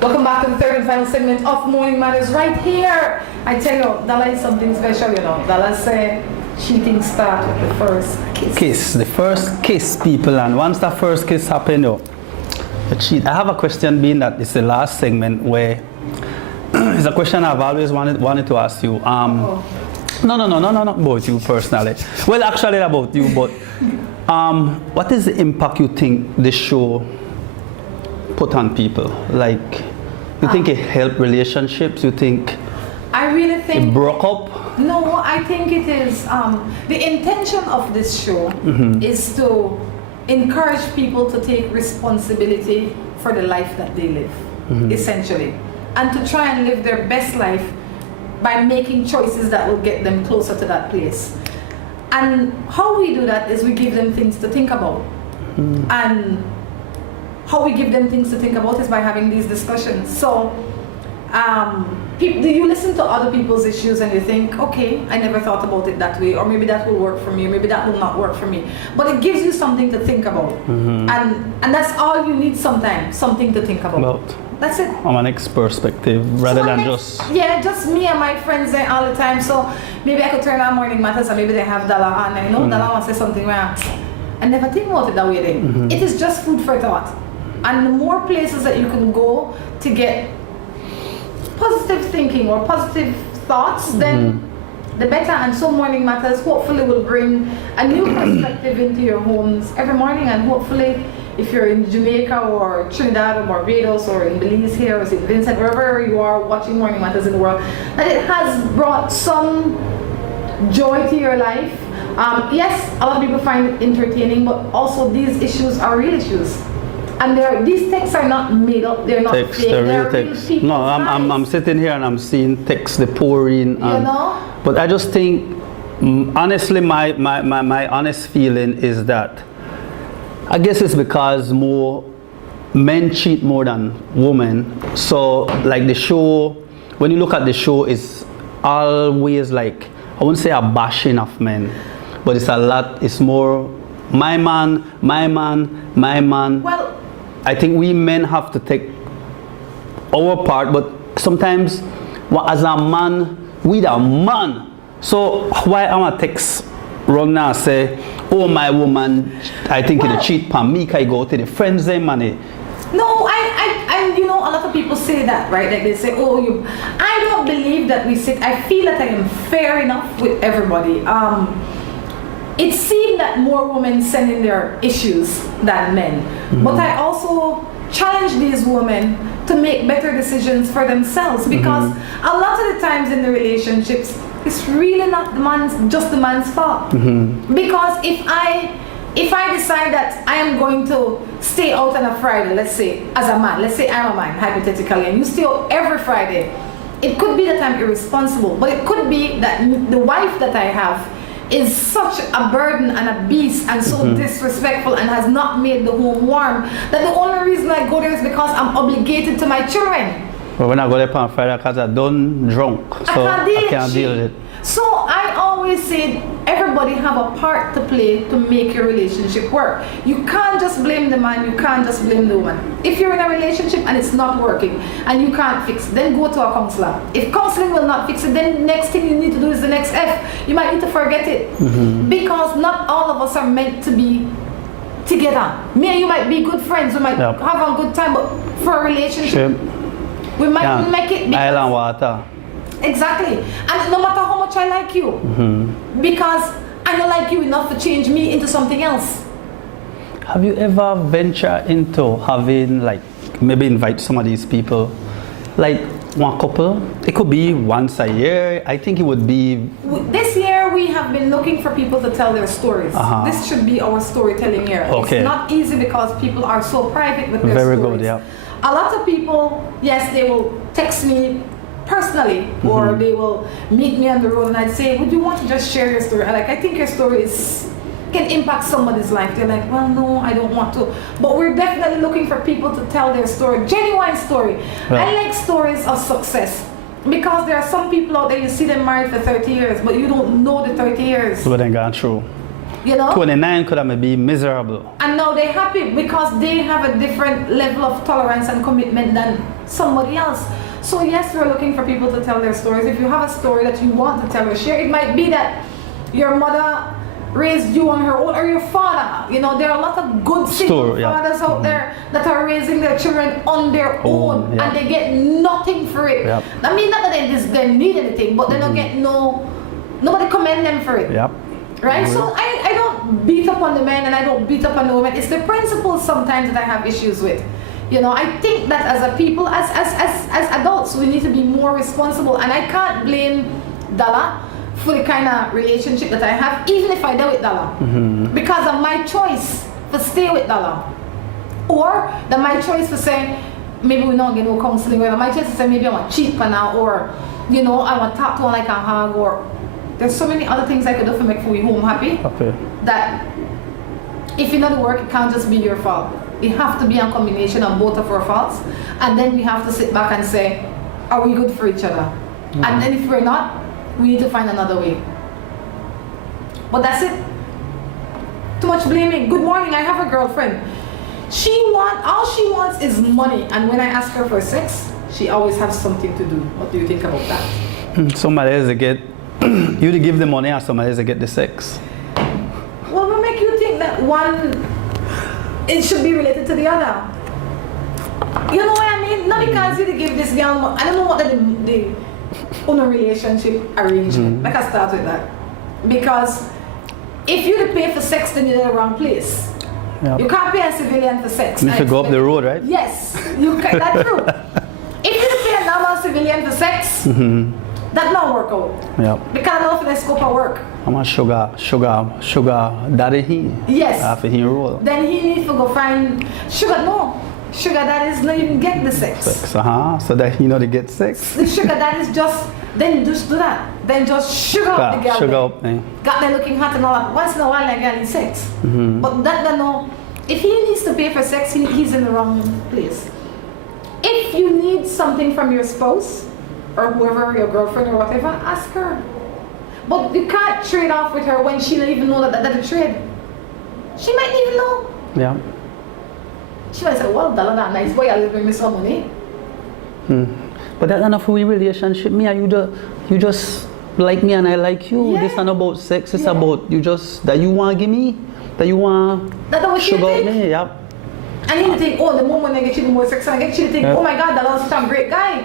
Welcome back to the third and final segment of Morning Matters right here. I tell you, Dalla is something special, you know. Dalla said cheating starts with the first kiss. The first kiss, people, and once that first kiss happened, you cheat. I have a question, being that it's the last segment, where it's a question I've always wanted to ask you. No, about you personally. Well, actually about you, but what is the impact you think this show put on people? Like, you think it helped relationships? You think I really think it broke up? No, I think it is. The intention of this show is to encourage people to take responsibility for the life that they live, essentially, and to try and live their best life by making choices that will get them closer to that place. And how we do that is we give them things to think about. And how we give them things to think about is by having these discussions. So, do you listen to other people's issues and you think, okay, I never thought about it that way, or maybe that will work for me, or maybe that will not work for me. But it gives you something to think about. And that's all you need sometimes, something to think about. That's it. From an ex perspective, rather than just... Yeah, just me and my friends there all the time. So maybe I could turn on Morning Matters and maybe they have Dalla on. I know Dalla wants to say something where I never think about it that way then. It is just food for thought. And the more places that you can go to get positive thinking or positive thoughts, then the better. And so Morning Matters hopefully will bring a new perspective into your homes every morning. And hopefully, if you're in Jamaica or Trinidad or Barbados or in Belize here or St. Vincent, wherever you are watching Morning Matters in the world, that it has brought some joy to your life. Yes, a lot of people find it entertaining, but also these issues are real issues. And these texts are not made up, they're not text, fake, they're real text. people's No, I'm sitting here and I'm seeing text, the pouring. And, but I just think, honestly, my honest feeling is that I guess it's because more men cheat more than women. So like the show, when you look at the show, it's always like, I wouldn't say a bashing of men, but it's a lot, it's more my man, my man, my man. Well, I think we men have to take our part, but sometimes as a man, with a man. So why am I text Rhonda and say, oh my woman, I think you cheat on me, I go to the friends and money. No, I you know, a lot of people say that, right? Like they say, oh, you. I don't believe that we sit. I feel that I am fair enough with everybody. It seemed that more women send in their issues than men, but I also challenge these women to make better decisions for themselves, because a lot of the times in the relationships, it's really not just the man's fault. Because if I decide that I am going to stay out on a Friday, let's say, as a man, let's say I'm a man, hypothetically, and you stay out every Friday, it could be that I'm irresponsible, but it could be that the wife that I have is such a burden and a beast and so disrespectful and has not made the home warm, that the only reason I go there is because I'm obligated to my children. But when I go there on Friday, because I'm done drunk, so I can't deal with it. So I always say everybody have a part to play to make your relationship work. You can't just blame the man, you can't just blame the woman. If you're in a relationship and it's not working and you can't fix it, then go to a counselor. If counseling will not fix it, then the next thing you need to do is the next F. You might need to forget it. Because not all of us are meant to be together. Me and you might be good friends, we might have a good time, but for a relationship, we might make it. Island water. Exactly. And no matter how much I like you, because I don't like you enough to change me into something else. Have you ever ventured into having, like, maybe invite some of these people, like one couple? It could be once a year. I think it would be. This year we have been looking for people to tell their stories. This should be our storytelling year. Okay. It's not easy because people are so private with their stories. Very good, yeah. A lot of people, yes, they will text me personally, or they will meet me on the road and I'd say, would you want to just share your story? I think your story can impact somebody's life. They're like, well, no, I don't want to. But we're definitely looking for people to tell their story, genuine story. I like stories of success, because there are some people out there, you see them married for 30 years, but you don't know the 30 years. What they gone through. You know? 29 could have be miserable. And now they're happy because they have a different level of tolerance and commitment than somebody else. So yes, we're looking for people to tell their stories. If you have a story that you want to tell or share, it might be that your mother raised you on her own, or your father. You know, there are a lot of good single fathers out there that are raising their children on their own, and they get nothing for it. I mean, not that they need anything, but they don't get nobody commend them for it. Right? So I don't beat up on the men and I don't beat up on the women. It's the principles sometimes that I have issues with. You know, I think that as a people, as adults, we need to be more responsible. And I can't blame Dalla for the kind of relationship that I have, even if I do with Dalla. Because of my choice to stay with Dalla. Or that my choice to say, maybe we're not getting no counseling, or my choice to say, maybe I want to cheat for now, or, you know, I want to talk to one like a hug, or there's so many other things I could do to make you home happy. That if you know the work, it can't just be your fault. It have to be a combination of both of our faults, and then we have to sit back and say, are we good for each other? And then if we're not, we need to find another way. But that's it. Too much blaming. Good morning, I have a girlfriend. All she wants is money, and when I ask her for sex, she always has something to do. What do you think about that? Somebody else to get, you to give the money, or somebody else to get the sex. Well, what make you think that one, it should be related to the other? You know what I mean? Not because you to give this girl, I don't know what the owner relationship arrangement. Like I start with that. Because if you to pay for sex, then you're in the wrong place. You can't pay a civilian for sex. You need to go up the road, right? Yes, that's true. If you to pay a normal civilian for sex, that not work out. Because I don't know if the scope of work. I'm a sugar daddy he. Yes. After he roll. Then he needs to go find sugar. No, sugar daddies not even get the sex. So that he know to get sex. The sugar daddies just do that. Then just sugar up the girl. Sugar up. Got them looking hot and all that. Once in a while, I get sex. But that no. If he needs to pay for sex, he's in the wrong place. If you need something from your spouse, or whoever, your girlfriend or whatever, ask her. But you can't trade off with her when she don't even know that's a trade. She might even know. She might say, well, Dalla, that nice boy, I'll bring me some money. But that's enough for a relationship. Me and you just like me and I like you. Yeah. This isn't about sex. It's about that you want to give me, that you want to sugar out me. Yep. And you think, oh, the moment I get you the more sex, I get you to think, oh my God, Dalla's such a great guy.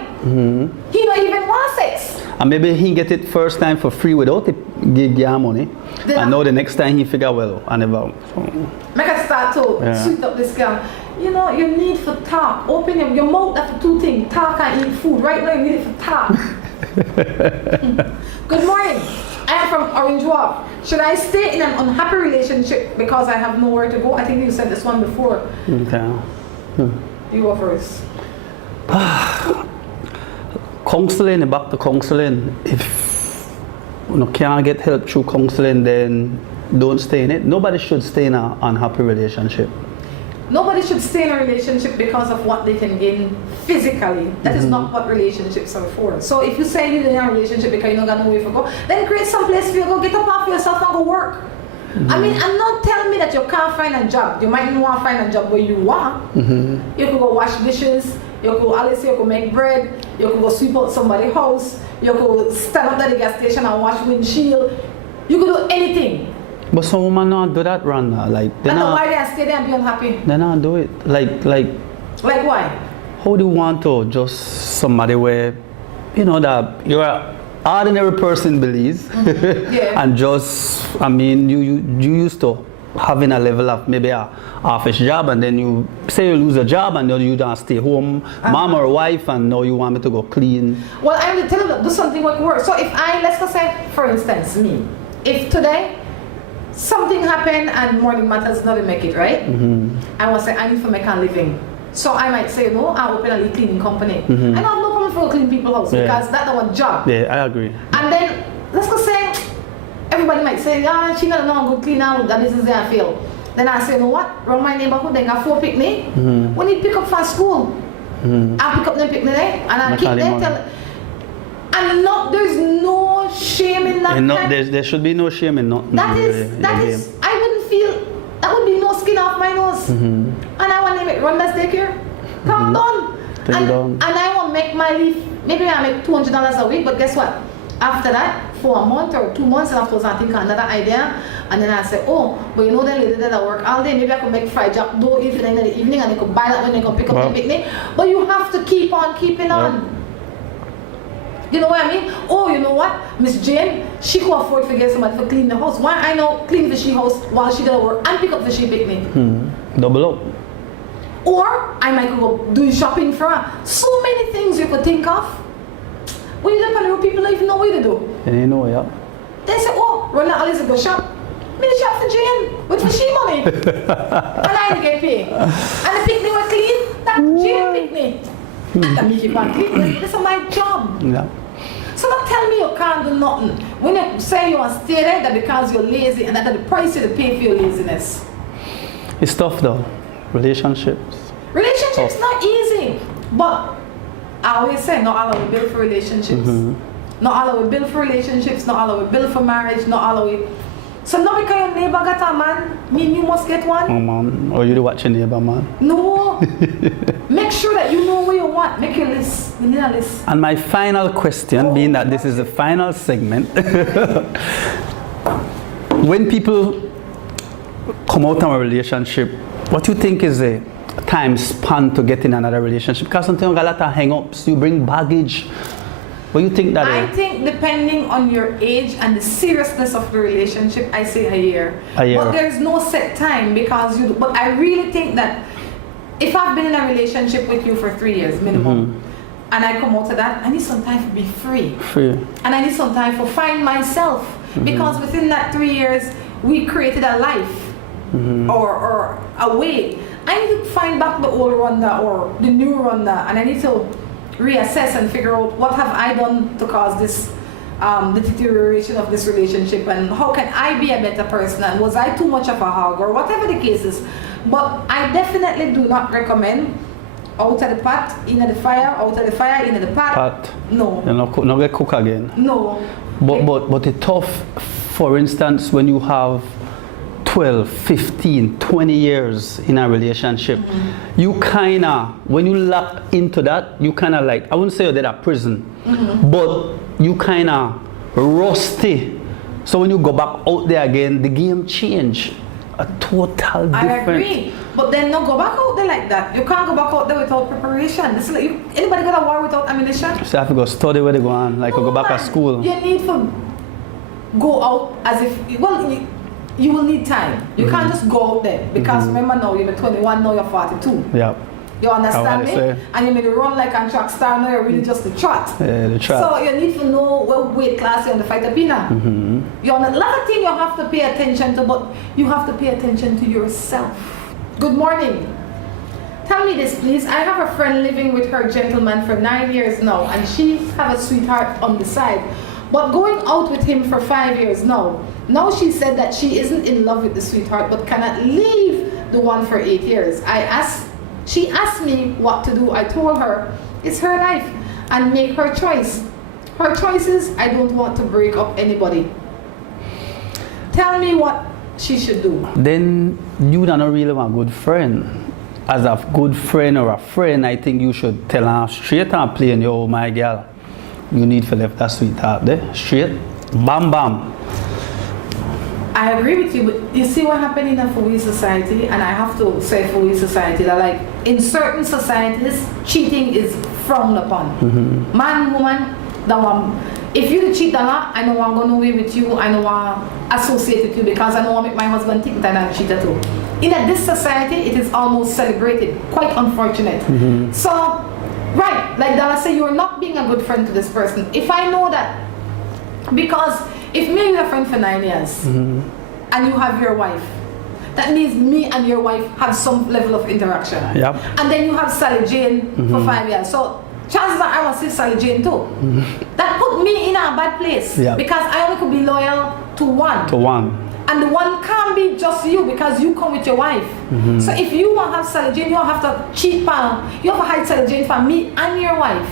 He don't even want sex. And maybe he get it first time for free without it give you money. And now the next time he figure, well, I never. Make us start to sweet up this girl. You know, you need for talk. Open your mouth after two things. Talk and eat food. Right now you need it for talk. Good morning. I am from Orange Walk. Should I stay in an unhappy relationship because I have nowhere to go? I think you said this one before. Okay. You go first. Counseling, back to counseling. If you can't get help through counseling, then don't stay in it. Nobody should stay in an unhappy relationship. Nobody should stay in a relationship because of what they can gain physically. That is not what relationships are for. So if you say you're in a relationship because you don't got nowhere to go, then create some place for you to go, get up off yourself and go work. I mean, and not tell me that you can't find a job. You might not want to find a job where you want. You could go wash dishes, you could make bread, you could go sweep out somebody's house, you could stand up at the gas station and wash windshield. You could do anything. But some women not do that, Rhonda. Like, I know why they stay there and be unhappy. They not do it. Like why? How do you want to just somebody where, you know, that you're an ordinary person believes, and just, I mean, you used to having a level of maybe a office job, and then you say you lose a job and then you don't stay home, mom or wife, and now you want me to go clean. Well, I'm going to tell you, do something with work. So if let's just say, for instance, me, if today something happened and morning matters not to make it, right? I want to say, I need to make a living. So I might say, no, I'll open a little cleaning company. I don't have no problem for cleaning people's house because that's our job. Yeah, I agree. And then, let's just say, everybody might say, she not know good clean out, that business there fail. Then I say, you know what, around my neighborhood, they got 4 picnic. We need pick up for school. I pick up them picnic there, and I keep them and there's no shame in that. There should be no shame in not. That is, I wouldn't feel, that would be no skin off my nose. And I want to name it Rhonda's daycare. Calm down. And I want to make my leave, maybe I make $200 a week, but guess what? After that, for a month or 2 months, afterwards I think another idea, and then I say, oh, but you know the lady that I work all day, maybe I could make fried jack dough in the evening, and they could buy that when they could pick up the picnic. But you have to keep on keeping on. You know what I mean? Oh, you know what? Miss Jane, she could afford to get somebody to clean the house. Why I know clean the she house while she gotta work and pick up the she picnic. Double up. Or I might go do shopping for her. So many things you could think of. When you look at the people don't even know what to do. And you know, yeah. They say, oh, Rhonda always go shop. Me shop for Jane with she money. And I get paid. And the picnic was clean. That Jane picnic. And I make it back clean. This is my job. Yeah. So don't tell me you can't do nothing. When you say you want to stay there, that because you're lazy and that the price you pay for your laziness. It's tough though. Relationships. Relationships not easy. But I always say not all of we build for relationships. Not all of we build for relationships, not all of we build for marriage, not all of we. So not because your neighbor got a man, mean you must get one. Oh man. Or you do watch your neighbor, man. No. Make sure that you know what you want. Make your list. You need a list. And my final question, being that this is the final segment, when people come out of a relationship, what do you think is a time span to get in another relationship? Because sometimes you got a lot of hang-ups, you bring baggage. What do you think that I is? think depending on your age and the seriousness of the relationship, I say a year. A year. But there's no set time because but I really think that if I've been in a relationship with you for 3 years minimum, and I come out of that, I need some time to be free. And I need some time to find myself. Because within that 3 years, we created a life or a way. I need to find back the old Rhonda or the new Rhonda, and I need to reassess and figure out what have I done to cause this the deterioration of this relationship, and how can I be a better person, and was I too much of a hog, or whatever the case is. But I definitely do not recommend out of the pot, in the fire, out of the fire, in the pot. No. You not get cook again. No. But it's tough, for instance, when you have 12, 15, 20 years in a relationship, you kind of, when you lock into that, you kind of like, I wouldn't say you're dead at prison, but you kind of rusty. So when you go back out there again, the game change. A total different. I agree, but then no go back out there like that. You can't go back out there without preparation. This is like anybody got a war without ammunition? So I have to go study where they go on, like go back to school. You need to go out as if, well, you will need time. You can't just go out there because remember now you're 21, now you're 42. Yeah. You understand me? And you may run like a track star, now you're really just the trot. Yeah, the trot. So you need to know what weight class you're on the fighter pina. You know, a lot of things you have to pay attention to, but you have to pay attention to yourself. Good morning. Tell me this, please. I have a friend living with her gentleman for 9 years now, and she have a sweetheart on the side. But going out with him for 5 years now. Now she said that she isn't in love with the sweetheart, but cannot leave the one for 8 years. She asked me what to do. I told her it's her life and make her choice. Her choices, I don't want to break up anybody. Tell me what she should do. Then you don't really want a good friend. As a good friend or a friend, I think you should tell her straight and plain, yo, my girl, you need to leave that sweetheart there. Straight, bam, bam. I agree with you, but you see what happened in a Fui society, and I have to say Fui society, that like in certain societies, cheating is frowned upon. Man, woman, that one. If you cheat, Dalla, I know I'm going away with you, I know I'm associated with you because I know I make my husband think that I'm cheated too. In this society, it is almost celebrated. Quite unfortunate. So, right, like Dalla said, you're not being a good friend to this person. If I know that, because if me and you're a friend for 9 years and you have your wife, that means me and your wife have some level of interaction. Yep. And then you have Sally Jane for 5 years. So chances are I will see Sally Jane too. That put me in a bad place because I only could be loyal to one. And the one can't be just you because you come with your wife. So if you want to have Sally Jane, you don't have to cheat, pal. You have to hide Sally Jane from me and your wife.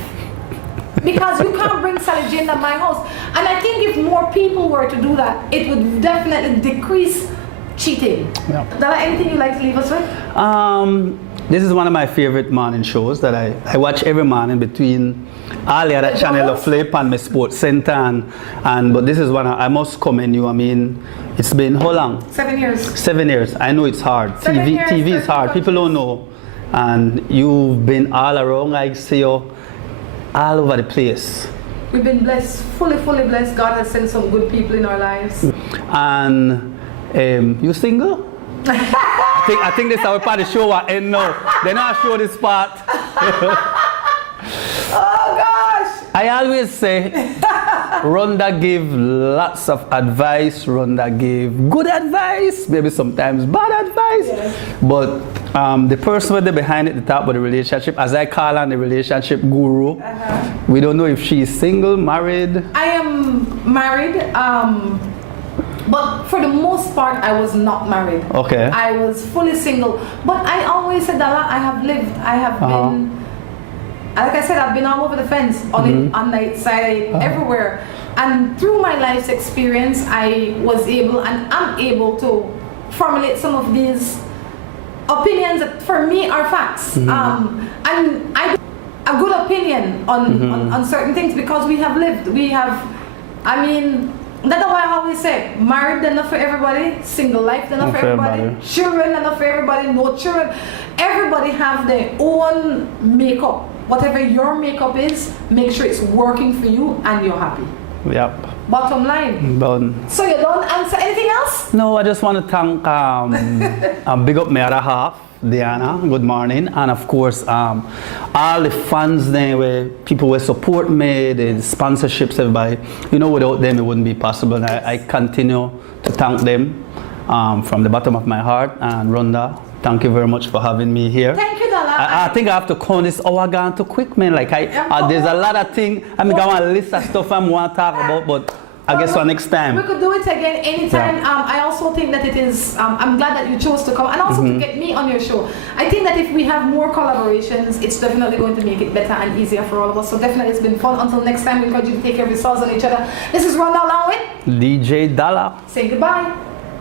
Because you can't bring Sally Jane to my house. And I think if more people were to do that, it would definitely decrease cheating. Dalla, anything you'd like to leave us with? This is one of my favorite morning shows that I watch every morning between all the other channel of Flip and my Sports Center. But this is one I must commend you. I mean, it's been how long? 7 years. 7 years. I know it's hard. TV is hard. People don't know. And you've been all around, like say you all over the place. We've been blessed, fully blessed. God has sent some good people in our lives. And you single? I think this is our part of the show will end now. They're not show this part. Oh gosh! I always say, Rhonda give lots of advice. Rhonda give good advice, maybe sometimes bad advice. But the person with behind it, the top of the relationship, as I call her the relationship guru, we don't know if she's single, married. I am married. But for the most part, I was not married. Okay. I was fully single. But I always said, Dalla, I have lived. I have been, like I said, I've been all over the fence, on the side, everywhere. And through my life's experience, I was able and I'm able to formulate some of these opinions that for me are facts. And I a good opinion on certain things because we have lived. We have, I mean, that's why I always say, married enough for everybody, single life enough for everybody, children enough for everybody, no children. Everybody have their own makeup. Whatever your makeup is, make sure it's working for you and you're happy. Yep. Bottom line. Done. So you don't answer anything else? No, I just want to thank, big up my other half, Diana, good morning, and of course all the fans there where people will support me, the sponsorships, everybody. You know, without them it wouldn't be possible. I continue to thank them from the bottom of my heart. And Rhonda, thank you very much for having me here. Thank you, Dalla. I think I have to count this hour gone too quick, man. Like there's a lot of things. I mean, I want a list of stuff I want to talk about, but I guess for next time. We could do it again anytime. I also think that it is, I'm glad that you chose to come and also to get me on your show. I think that if we have more collaborations, it's definitely going to make it better and easier for all of us. So definitely it's been fun. Until next time, we encourage you to take care of yourselves and each other. This is Rhonda along with DJ Dalla. Say goodbye.